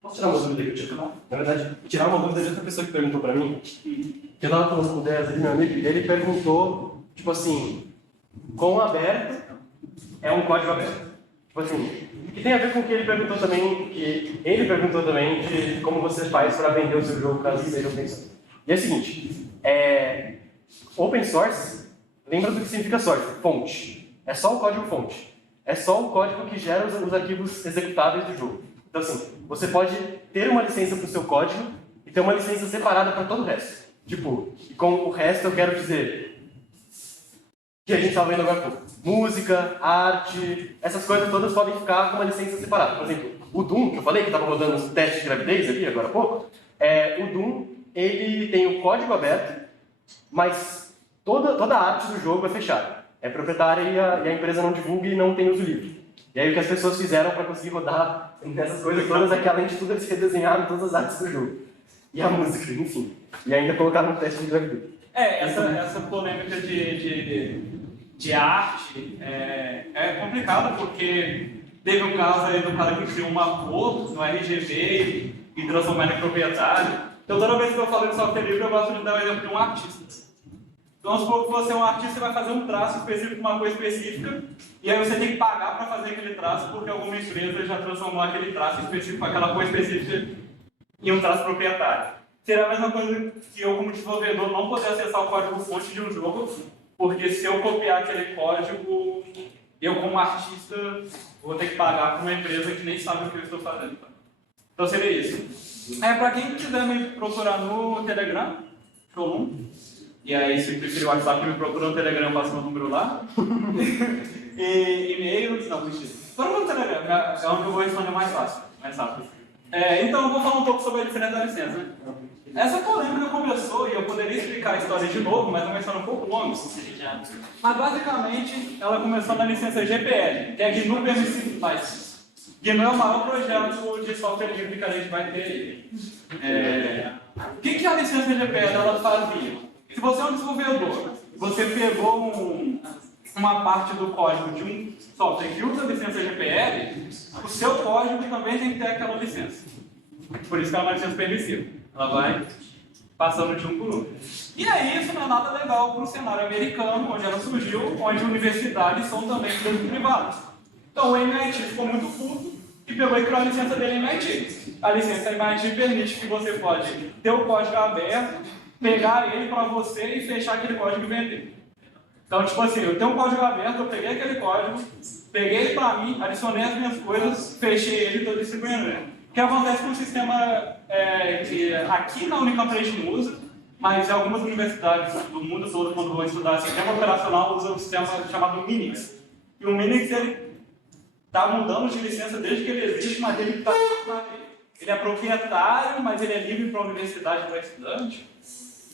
Posso tirar uma dúvida que eu tinha? Na verdade, tirar uma dúvida de outra pessoa que perguntou pra mim. Que eu tava falando com o Dez ali, meu amigo, e ele perguntou, tipo assim, quão aberto é um código aberto? Tipo assim, que tem a ver com o que ele perguntou também, de como você faz para vender o seu jogo caso seja open source. E é o seguinte, open source, lembra do que significa source? Fonte. É só o código fonte. É só o código que gera os arquivos executáveis do jogo. Então assim, você pode ter uma licença para o seu código e ter uma licença separada para todo o resto. Tipo, e com o resto eu quero dizer que a gente estava vendo agora há pouco. Música, arte, essas coisas todas podem ficar com uma licença separada. Por exemplo, o Doom, que eu falei que estava rodando uns testes de gravidez ali agora há pouco, o Doom, ele tem o código aberto, mas toda a arte do jogo é fechada. É proprietária e a empresa não divulga e não tem uso livre. E aí o que as pessoas fizeram para conseguir rodar essas coisas todas é que, além de tudo, eles redesenharam todas as artes do jogo. E a música, enfim. E ainda colocaram um teste de gravidez. Essa polêmica de arte é complicada, porque teve um caso aí do cara que criou um acordo no RGB e transformou em proprietário. Então toda vez que eu falo de software livre, eu gosto de dar o exemplo de um artista. Então, vamos supor que você é um artista e vai fazer um traço específico, uma coisa específica, e aí você tem que pagar para fazer aquele traço, porque alguma empresa já transformou aquele traço específico, aquela coisa específica, em um traço proprietário. Seria a mesma coisa que eu, como desenvolvedor, não poder acessar o código-fonte de um jogo, porque se eu copiar aquele código, eu, como artista, vou ter que pagar para uma empresa que nem sabe o que eu estou fazendo. Então, seria isso. Para quem quiser me procurar no Telegram, Show 1. E aí, se preferir o WhatsApp, me procura no Telegram, passa meu número lá. E e-mails, não, mentira. Só no Telegram, é onde eu vou responder mais fácil, mais rápido. Então, eu vou falar um pouco sobre a diferença da licença. Né? Essa polêmica começou, e eu poderia explicar a história de novo, mas é uma história um pouco longa. Mas, basicamente, ela começou na licença GPL, que é GNU Permissive License. GNU é o maior projeto de software livre que a gente vai ter aí. O que a licença GPL ela fazia? Se você é um desenvolvedor, você pegou uma parte do código de um software que usa a licença GPL, o seu código também tem que ter aquela licença. Por isso que ela é uma licença permissiva. Ela vai passando de um por um. E aí isso não é nada legal para o cenário americano, onde ela surgiu, onde universidades são também empresas privadas. Então o MIT ficou muito puto e pegou e criou a licença dele MIT. A licença MIT permite que você pode ter o código aberto, pegar ele para você e fechar aquele código e vender. Então, tipo assim, eu tenho um código aberto, eu peguei aquele código, peguei ele para mim, adicionei as minhas coisas, fechei ele e estou distribuindo ele. O que acontece com o sistema que aqui na Unicamp a gente não usa, mas em algumas universidades do mundo todo, quando vão estudar sistema operacional, usam um sistema chamado Minix. E o Minix, ele está mudando de licença desde que ele existe, mas ele é proprietário, mas ele é livre para a universidade e para estudante.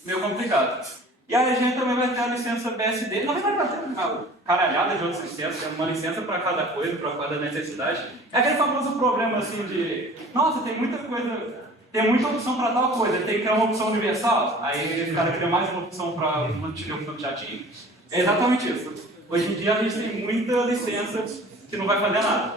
Meio complicado. E aí a gente também vai ter a licença BSD, na verdade vai ter uma caralhada de outras licenças, uma licença para cada coisa, para cada necessidade. É aquele famoso problema assim de, nossa, tem muita opção para tal coisa, tem que criar uma opção universal, aí o cara cria mais uma opção para uma opção de chatinho. É exatamente isso. Hoje em dia a gente tem muita licença que não vai fazer nada.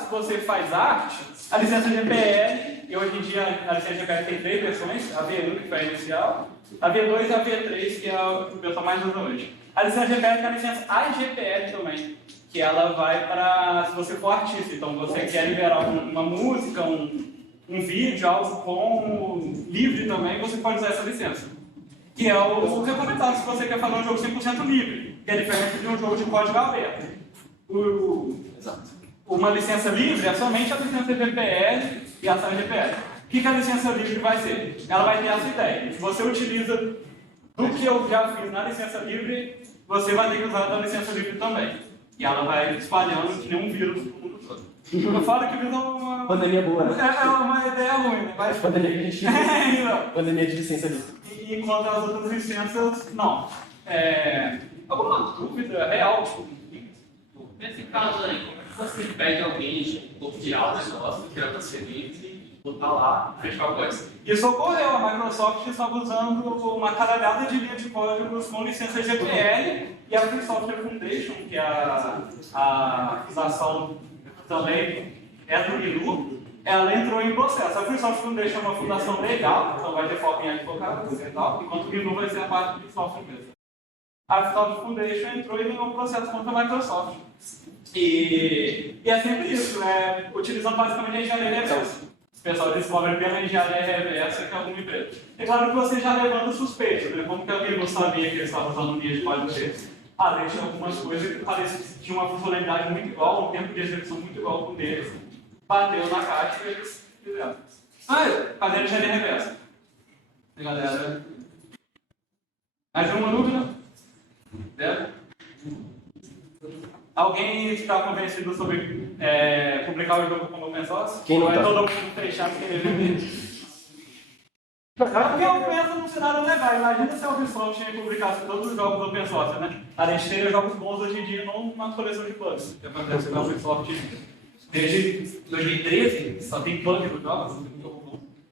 Se você faz arte, a licença GPL, e hoje em dia a licença GPL tem 3 versões, a V1 que foi a inicial, A V2 e a V3, que é o que o pessoal mais usa hoje. A licença GPL tem a licença AGPL também, que ela vai para, se você for artista, então você quer liberar uma música, um vídeo, algo com livre também, você pode usar essa licença. Que é o recomendado se você quer fazer um jogo 100% livre, que é diferente de um jogo de código aberto. Uma licença livre é somente a licença GPL e a GPL. O que a licença livre vai ser? Ela vai ter essa ideia. Se você utiliza do que eu já fiz na licença livre, você vai ter que usar da licença livre também. E ela vai espalhando que nem um vírus no mundo todo. Eu falo que vírus é uma... Pandemia boa, né? É uma ideia ruim, né? Mas... Pandemia que a gente... Não. Pandemia de licença livre. E quanto às outras licenças, não. Alguma dúvida real, tipo... Nesse caso aí, como é que você pede alguém de copiar o negócio, criar transferência e botar lá, fechar a coisa? Isso ocorreu, a Microsoft estava usando uma caralhada de linha de códigos com licença GPL e a Free Software Foundation, que é a fundação também é do ILU, ela entrou em processo. A Free Software Foundation é uma fundação legal, então vai ter foco em advocacia e tal, enquanto o ILU vai ser a parte de software mesmo. A Free Software Foundation entrou em um processo contra a Microsoft. E é sempre isso, utilizando basicamente a engenharia reversa. Os pessoal descobrem pela engenharia reversa que é alguma empresa. É claro que você já levanta suspeitos, né? Como que alguém não sabia que eles estavam usando linha de código deles? Além de algumas coisas que pareciam que tinham uma funcionalidade muito igual, um tempo de execução muito igual com o deles. Bateu na caixa e eles fizeram. Fazendo engenharia reversa. E galera. Mais uma dúvida? Alguém está convencido sobre publicar o jogo como open source? Quem não Ou é tá? todo mundo fechado querer porque eu penso num cenário legal. Imagina se a Ubisoft publicasse todos os jogos open source, né? A gente teria jogos bons hoje em dia, não uma coleção de bugs. Que acontece na Ubisoft desde 2013, só tem bug nos jogos.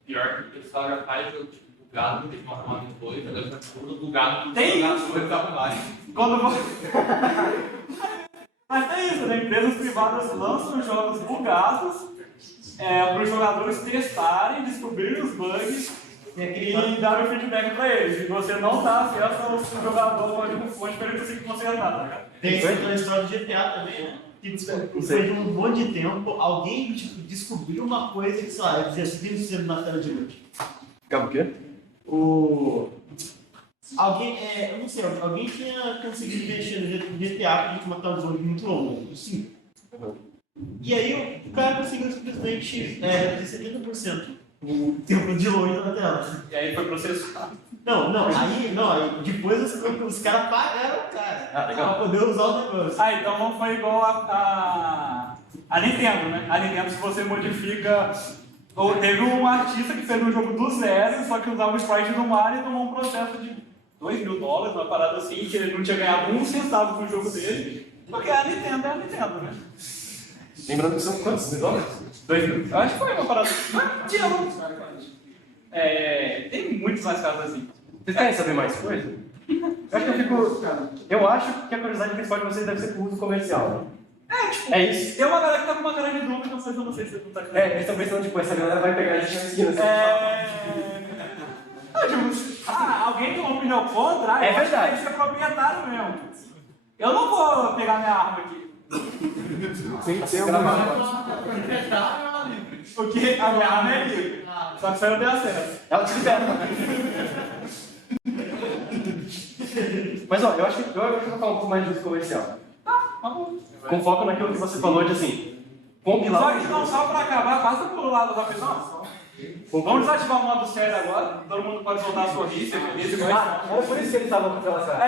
Pior que o pessoal já faz o tipo bugado, tem uma camada depois, agora tá tudo bugado. Tem bugado, isso. vai ficar mais. Quando Mas tem isso, né? Empresas privadas lançam jogos bugados para os jogadores testarem, descobrirem os bugs e dar o feedback para eles. E você não dá acesso ao jogador código fonte para ele conseguir consertar, tá ligado? Tem a história do GTA também, né? Depois de um monte de tempo, alguém descobriu uma coisa que, sei lá, dizia assim na tela de loot. Calma, o quê? Alguém, eu não sei, alguém tinha conseguido mexer no GTA pra gente matar um jogo muito longo, sim. E aí o cara conseguiu simplesmente reduzir 70% o tempo de load na tela. E aí foi processado. Aí depois os caras pagaram o cara pra poder usar o negócio. Então não foi igual a Nintendo, né? A Nintendo, se você modifica. Ou teve um artista que fez um jogo do zero, só que usava o sprite do Mario e tomou um processo de $2.000, uma parada assim, que ele não tinha ganhado um centavo com o jogo dele. Porque a Nintendo é a Nintendo, né? Lembrando que são quantos? $2.000? 2.000. Eu acho que foi uma parada. Tinha um. Tem muitos mais casos assim. Vocês querem saber mais coisa? Eu acho que a curiosidade principal de vocês deve ser por uso comercial. É isso. Tem uma galera que tá com uma cara de dúvida, mas eu não sei se você não tá com Eles estão pensando, tipo, essa galera vai pegar a gente na esquina. Alguém tem uma opinião contra? É verdade. Tem que ser proprietário mesmo. Eu não vou pegar minha arma aqui. Tem que ter Porque a minha arma é livre. Só que saiu de acesso. Ela te libera. Mas ó, eu acho que eu vou falar um pouco mais de uso comercial. Com foco naquilo que você falou de assim, compilar. Só que não, só pra acabar, passa pro lado da visão. Vamos desativar o modo sério agora. Todo mundo pode voltar a sorrir, ser feliz. Era por isso que eles estavam com aquela cara.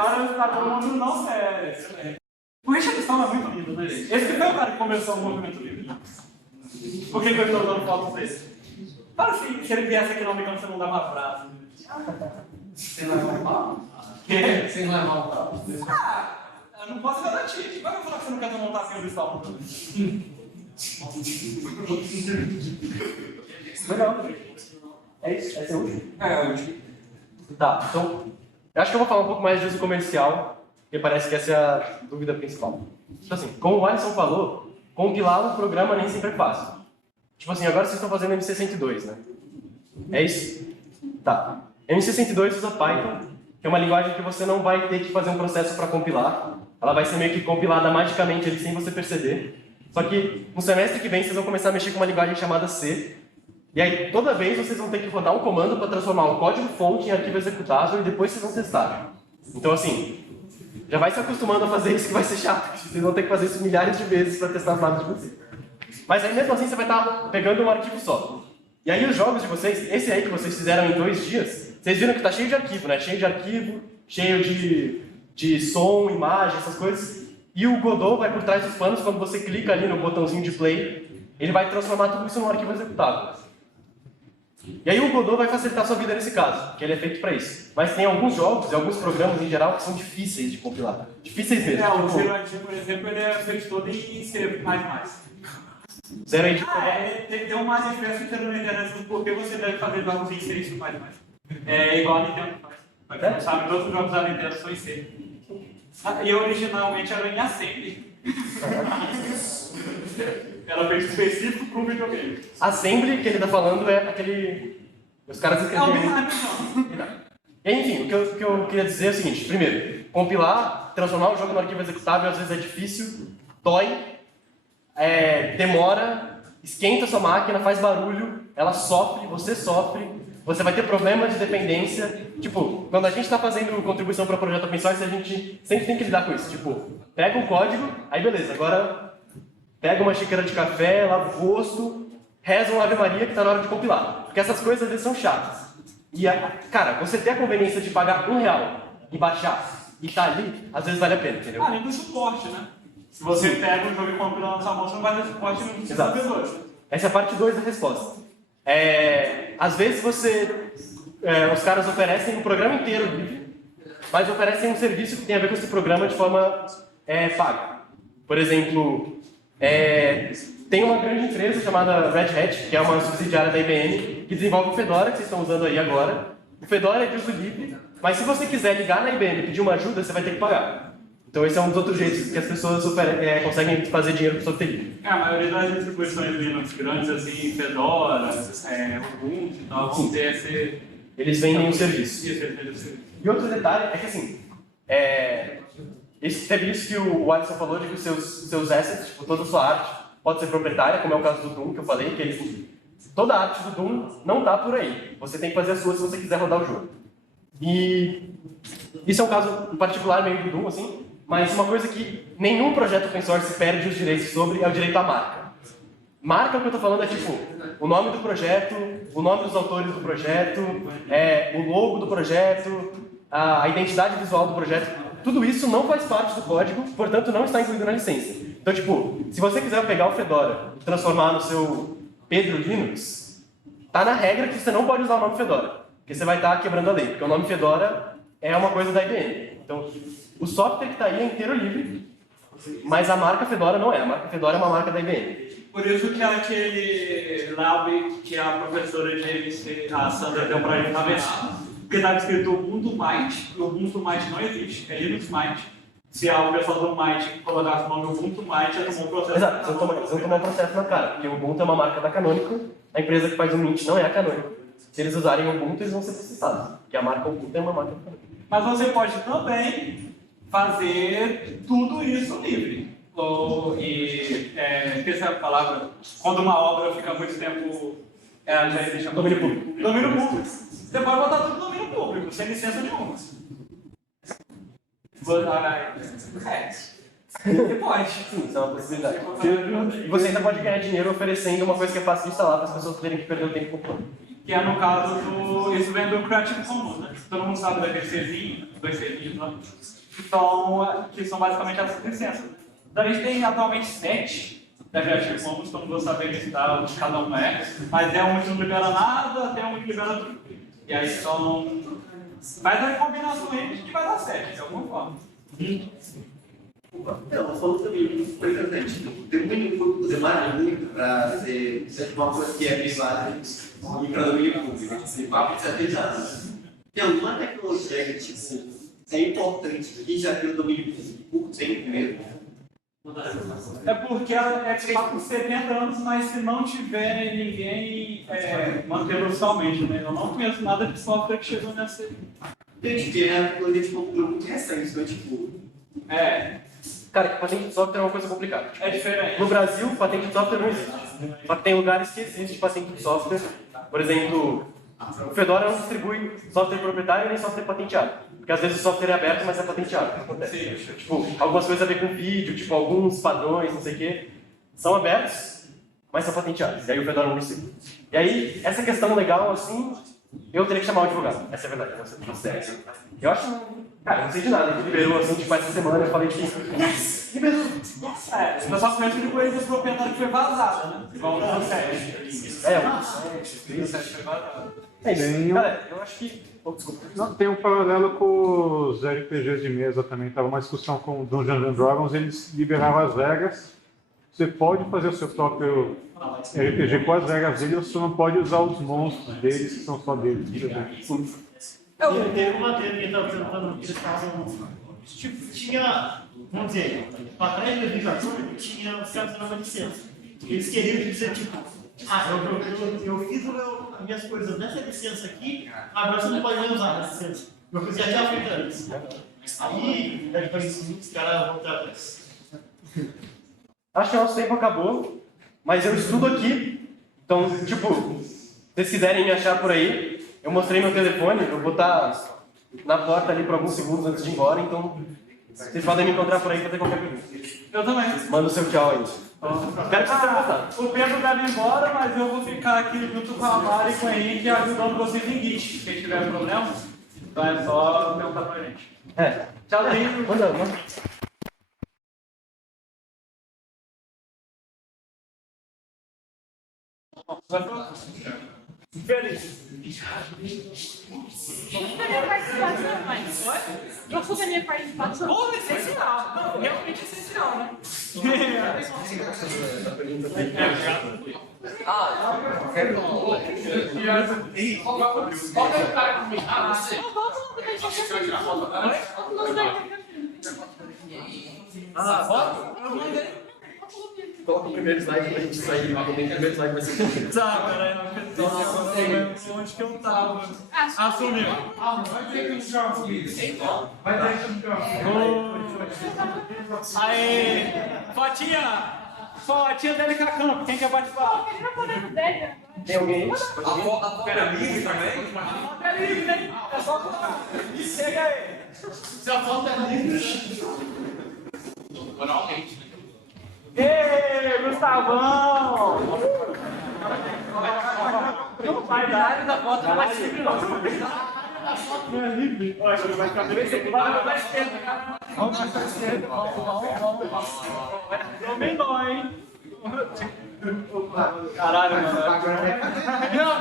Agora tá todo mundo não sério. O Richard Stallman é muito lindo, né, gente? Esse que foi o cara que começou o movimento livre. Por que eu estou dando fotos desse? Fala assim, se ele viesse aqui no Omicron, você não dá um abraço. Sem levar um papo? Quê? Sem levar um papo. Eu não posso garantir. Como é que eu falar que você não quer montar assim o Stallman também? Legal. É isso? Esse é o último? É o último. Tá, então, eu acho que eu vou falar um pouco mais de uso comercial, porque parece que essa é a dúvida principal. Então assim, como o Alisson falou, compilar um programa nem sempre é fácil. Tipo assim, agora vocês estão fazendo MC102, né? É isso? Tá. M62 usa Python, que é uma linguagem que você não vai ter que fazer um processo para compilar. Ela vai ser meio que compilada magicamente ali sem você perceber. Só que no semestre que vem vocês vão começar a mexer com uma linguagem chamada C. E aí toda vez vocês vão ter que rodar um comando para transformar o código-fonte em arquivo executável e depois vocês vão testar. Então assim, já vai se acostumando a fazer isso que vai ser chato. Vocês vão ter que fazer isso milhares de vezes para testar as máquinas de vocês. Mas aí mesmo assim você vai estar pegando um arquivo só. E aí os jogos de vocês, esse aí que vocês fizeram em 2 dias, vocês viram que está cheio de arquivo, né? Cheio de arquivo, cheio de som, imagem, essas coisas. E o Godot vai por trás dos panos, quando você clica ali no botãozinho de play, ele vai transformar tudo isso num arquivo executável. E aí o Godot vai facilitar a sua vida nesse caso, que ele é feito para isso. Mas tem alguns jogos e alguns programas em geral que são difíceis de compilar. Difíceis mesmo. O Zero ID, por exemplo, ele é feito todo em C++. Zero ID. Tem uma diferença que eu não entendo porque você deve fazer jogos em C e C++. É igual a Nintendo faz. Pra quem não sabe, todos os jogos da Nintendo são em C. E originalmente era em Assembly. Era feito específico para o videogame. Assembly, que ele está falando, é aquele... Os caras escrevem... E aí, enfim, o que eu queria dizer é o seguinte. Primeiro, compilar, transformar o jogo no arquivo executável às vezes é difícil, dói, demora, esquenta a sua máquina, faz barulho, ela sofre, você vai ter problemas de dependência. Tipo, quando a gente está fazendo contribuição para o projeto open source, a gente sempre tem que lidar com isso. Tipo, pega um código, aí beleza, agora pega uma xícara de café, lava o rosto, reza um Ave Maria que está na hora de compilar. Porque essas coisas às vezes são chatas. E, cara, você ter a conveniência de pagar R$1 e baixar e tá ali, às vezes vale a pena, entendeu? Além do suporte, né? Se você pega o jogo e compila na sua mão, você não vai ter suporte no desenvolvedor. Essa é a parte 2 da resposta. Às vezes os caras oferecem um programa inteiro livre, mas oferecem um serviço que tem a ver com esse programa de forma paga. Por exemplo, tem uma grande empresa chamada Red Hat, que é uma subsidiária da IBM, que desenvolve o Fedora, que vocês estão usando aí agora. O Fedora é de uso livre, mas se você quiser ligar na IBM e pedir uma ajuda, você vai ter que pagar. Então esse é um dos outros jeitos que as pessoas conseguem fazer dinheiro com software livre. A maioria das distribuições Linux grandes, assim, Fedora, Ubuntu e tal, vão ter esse... Eles vendem um serviço. Isso, eles vendem o serviço. E outro detalhe é que assim, teve isso que o Alisson falou, de que os seus assets, tipo, toda a sua arte, pode ser proprietária, como é o caso do Doom, que eu falei, que toda a arte do Doom não está por aí. Você tem que fazer a sua se você quiser rodar o jogo. E isso é um caso em particular meio do Doom, assim, mas uma coisa que nenhum projeto open source perde os direitos sobre é o direito à marca. Marca, o que eu estou falando é tipo, o nome do projeto, o nome dos autores do projeto, o logo do projeto, a identidade visual do projeto. Tudo isso não faz parte do código, portanto não está incluído na licença. Então, tipo, se você quiser pegar o Fedora e transformar no seu Pedro Linux, tá na regra que você não pode usar o nome Fedora, porque você vai estar quebrando a lei, porque o nome Fedora é uma coisa da IBM. Então, o software que está aí é inteiro livre, mas a marca Fedora não é. A marca Fedora é uma marca da IBM. Por isso que aquele lab que a professora de MC, a Sandra, deu pra gente estava errado, porque estava escrito Ubuntu Mint, e o Ubuntu Mint não existe, é Linux Mint. Se o pessoal do Mint colocasse o nome Ubuntu Mint, ia tomar um processo. Exato, vocês vão tomar um processo na cara, porque o Ubuntu é uma marca da Canonical, a empresa que faz o Mint não é a Canonical. Se eles usarem o Ubuntu, eles vão ser processados, porque a marca Ubuntu é uma marca da Canonical. Mas você pode também fazer tudo isso livre. Esqueci a palavra, quando uma obra fica muito tempo, já existe Domínio público. Domínio público. Você pode botar tudo no domínio público, sem licença nenhuma. Você pode. Sim, isso é uma possibilidade. E você ainda pode ganhar dinheiro oferecendo uma coisa que é fácil de instalar para as pessoas terem que perder o tempo com. Que é no caso do. Isso vem do Creative Commons, né? Todo mundo sabe daquele Czinho, dois Czinhos lá. Então, que são basicamente essas licenças. Então, a gente tem atualmente 7 da Creative Commons, então não vou saber listar o que cada um é, mas é um que não libera nada, tem um que libera tudo. E aí, então, faz a combinação aí que a gente vai dar certo, de alguma forma. Não, falou também muito importante. Tem muito pouco demora muito para ser uma coisa que é privada e para domínio público. Esse papo de 70 anos. Tem alguma tecnologia que tipo, é importante que já tem o domínio público por tempo mesmo. É porque é que tá com 70 anos, mas se não tiver ninguém mantendo somente, né? Eu não conheço nada de software que chegou nessa. Gente, porque é uma coisa tipo, muito recente, então, tipo. Cara, que patente de software é uma coisa complicada. É diferente. No Brasil, patente de software não existe. Só que tem lugares que existe patente de software. Por exemplo, o Fedora não distribui software proprietário nem software patenteado. Porque às vezes o software é aberto, mas é patenteado. Acontece. Tipo, algumas coisas a ver com vídeo, tipo, alguns padrões, não sei o quê, são abertos, mas são patenteados. E aí o Fedora não distribui. E aí, essa questão legal, assim, eu teria que chamar o advogado. Essa é a verdade. Eu acho... Cara, eu não sei de nada. Ele liberou, assim, tipo, essa semana eu falei, tipo, yes! Liberou! O pessoal conhece que coisa da propriedade foi vazada, né? Igual o 7. O 7 foi vazado. É isso. Cara, eu acho que... Oh, desculpa. Não, tem um paralelo com os RPGs de mesa também. Estava uma discussão com o Dungeons and Dragons, eles liberavam as regras. Você pode fazer o seu próprio RPG com as regras dele, você não pode usar os monstros deles, que são só deles. Teve uma treta que estava tentando, que eles estavam. Tipo, tinha. Vamos dizer, para trás de 2014, tinha os caras dando uma licença. Eles queriam dizer, tipo, eu fiz as minhas coisas nessa licença aqui, agora você não pode mais usar essa licença. Meu coisa já foi antes. Aí, os caras vão atrás. Acho que o nosso tempo acabou, mas eu estudo aqui. Então, tipo, se vocês quiserem me achar por aí, eu mostrei meu telefone, eu vou estar na porta ali por alguns segundos antes de ir embora, então vocês podem me encontrar por aí para ter qualquer pergunta. Eu também. Manda o seu tchau aí. Espero que vocês tenham gostado. O Pedro deve ir embora, mas eu vou ficar aqui junto com a Mari e com o Henrique ajudando vocês em Git. Quem tiver problema, então é só perguntar pra gente. Tchau, Henrique. Manda. Feliz. Gostou da minha participação, mas... Gostou da minha participação? Pô, essencial. Não, realmente essencial, né? Qual é o cara comigo? Ah, você. Coloca o primeiro slide pra gente sair. O primeiro slide vai ser... Tá, peraí, não. Onde que eu tava? Assumiu. Vai ter que me jogar comigo. Vai ter que me jogar. Aê! Fotinha dele com a campo, quem quer participar? Ele não pode ideia. Tem alguém aí? A foto era livre também? É livre, hein? É só comprar. Chega aí. Se a foto é livre. Moralmente, né? Ê, Gustavão! Vai dar área da foto, não vai livre, não. Não é livre? Olha, vai ficar bem. Vai pra esquerda, cara. Vamos pra esquerda. Vamos. Também dói, hein? Caralho, mano.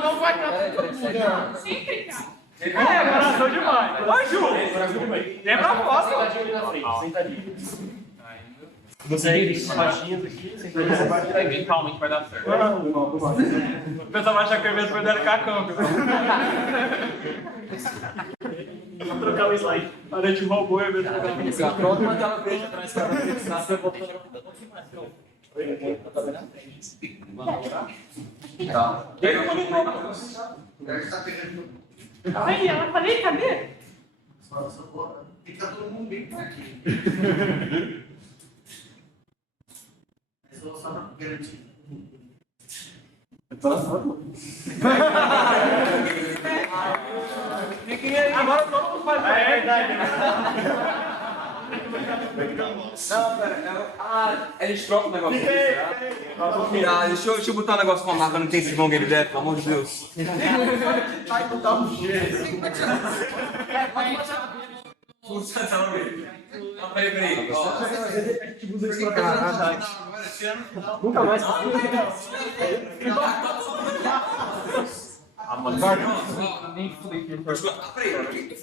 Não vai ficar todo mundo. Sempre, cara. Agora sou demais. Oi, Ju. Lembra a foto? Sentadinho. Você aí, baixinhos aqui, sentadinho. Calma, que vai dar certo. O pessoal vai achar que eu mesmo perderam com a câmera. Vamos trocar o slide. A gente roubou e mesmo trocar o Pronto, mas ela veio atrás para você botou Tá. Aí, ela falei, cadê? Tem que estar todo mundo bem por aqui. Só pra garantir. Agora todo mundo faz verdade. Não, pera. Eles trocam o negócio. Deixa eu botar um negócio com a marca, não tem esse vão que ele der, pelo amor de Deus. Vai botar um jeito. Não, peraí. Nunca mais. Peraí.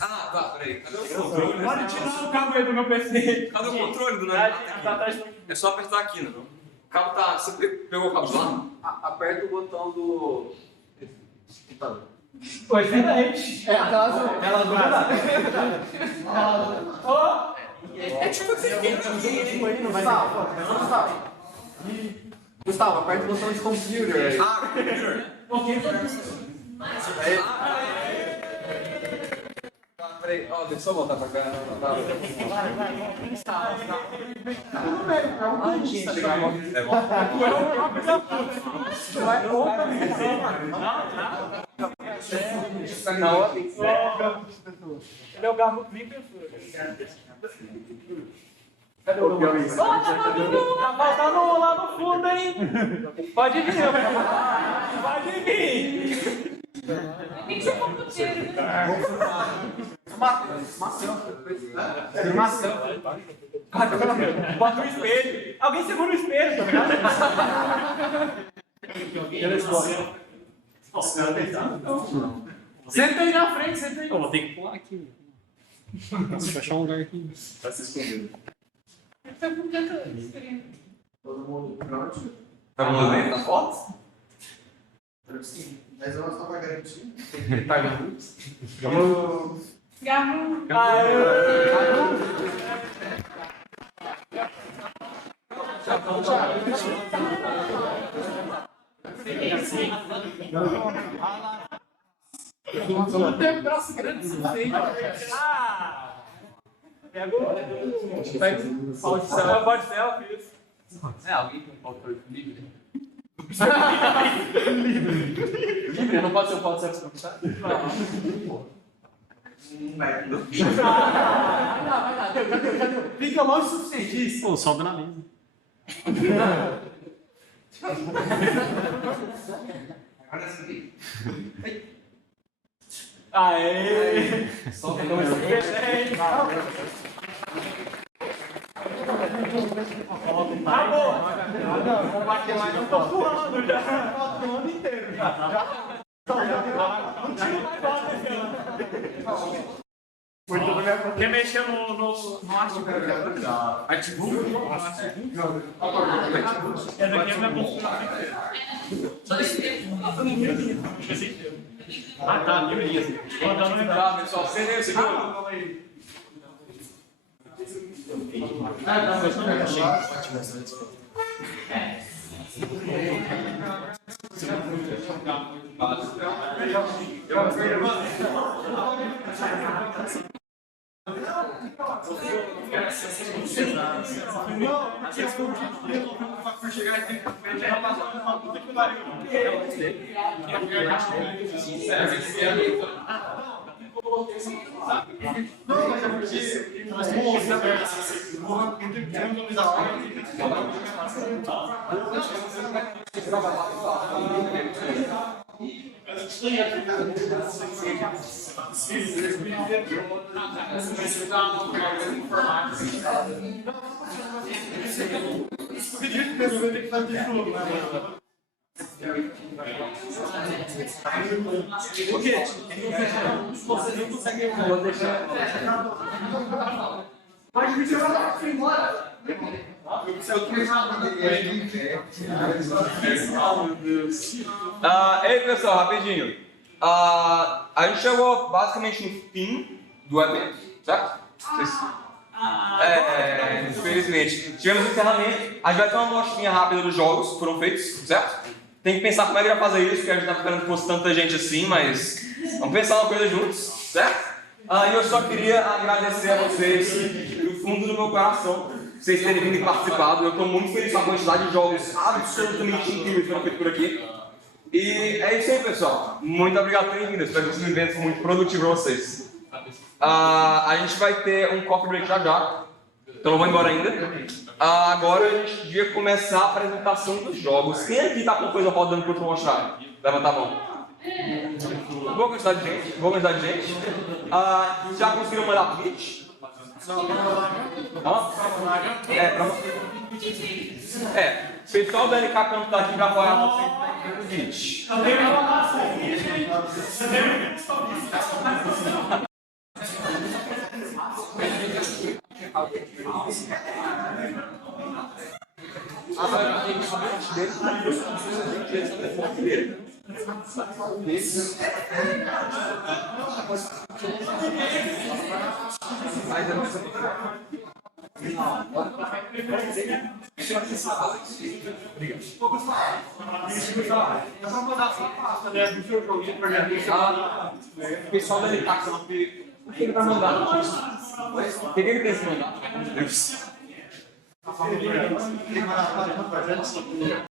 Ah, tá, peraí. Cadê o controle? Pode tirar o cabo aí do meu PC. Cadê o controle do negócio? É só apertar aqui, não? O cabo tá. Você pegou o cabo lá? Aperta o botão do. Foi excelente. Ela não dá. É tipo o que você fez aqui. Gustavo, aperta o botão de computer aí. Peraí, deixa eu só voltar pra cá. Ele é o Gabo Clipper. Cadê o Gaules? Tá faltando lá no fundo, hein? Pode vir. Pode vir. Tem que ser computeiro, né? Bota o espelho. Alguém segura o espelho, tá ligado? Senta aí na frente, senta aí. Vou ter que pular aqui. Vou achar um lugar aqui. Tá se escondendo. Tá com tanta experiência. Todo mundo pronto? Tá bom bem na foto? Sim. 10 horas só pra garantir. Tá vendo? Garro. Não tem braço grande suficiente. Pega o pau de selfie, isso. É, alguém com autor livre? Livre, não pode ser o pau de selfie proprietário? Vai, não. Cadê? Fica longe o suficiente, isso. Pô, sobe na mesa. Agora sim. Aê! Só pra começar. Acabou! Não vai ter mais, não tô pulando já. Tô o ano inteiro já. Não tiro mais bola esse ano. Quer mexer no artigo? Artigo? Essa aqui é minha construção. Ah, tá, livre. Mandando lembrar. Tá, pessoal, acendeu esse segundo. O quê? Você não consegue. Vou deixar. Pode me tirar pra embora. Ei, pessoal, rapidinho. A gente chegou basicamente no fim do evento, certo? Infelizmente. Tivemos o encerramento. A gente vai ter uma mostrinha rápida dos jogos que foram feitos, certo? Tem que pensar como é que vai fazer isso, porque a gente tá esperando que fosse tanta gente assim, mas vamos pensar uma coisa juntos, certo? E eu só queria agradecer a vocês do fundo do meu coração por vocês terem vindo e participado. Eu estou muito feliz com a quantidade de jogos absolutamente incríveis que foram feitos por aqui. E é isso aí, pessoal. Muito obrigado por terem vindo. Espero que esse evento foi muito produtivo para vocês. A gente vai ter um coffee break já já, então não vou embora ainda. Agora a gente devia começar a apresentação dos jogos. Quem aqui está com coisa rodando para eu mostrar? Levanta a mão. Boa quantidade de gente, boa quantidade de gente. Já conseguiram mandar pitch? Pessoal da LK que não está aqui para apoiar o pitch. É pra mandar só a pasta, né? Do seu jogo de projeto. O pessoal da educação, o que ele vai mandar? O que ele tem que mandar? Tem que mandar para o projeto.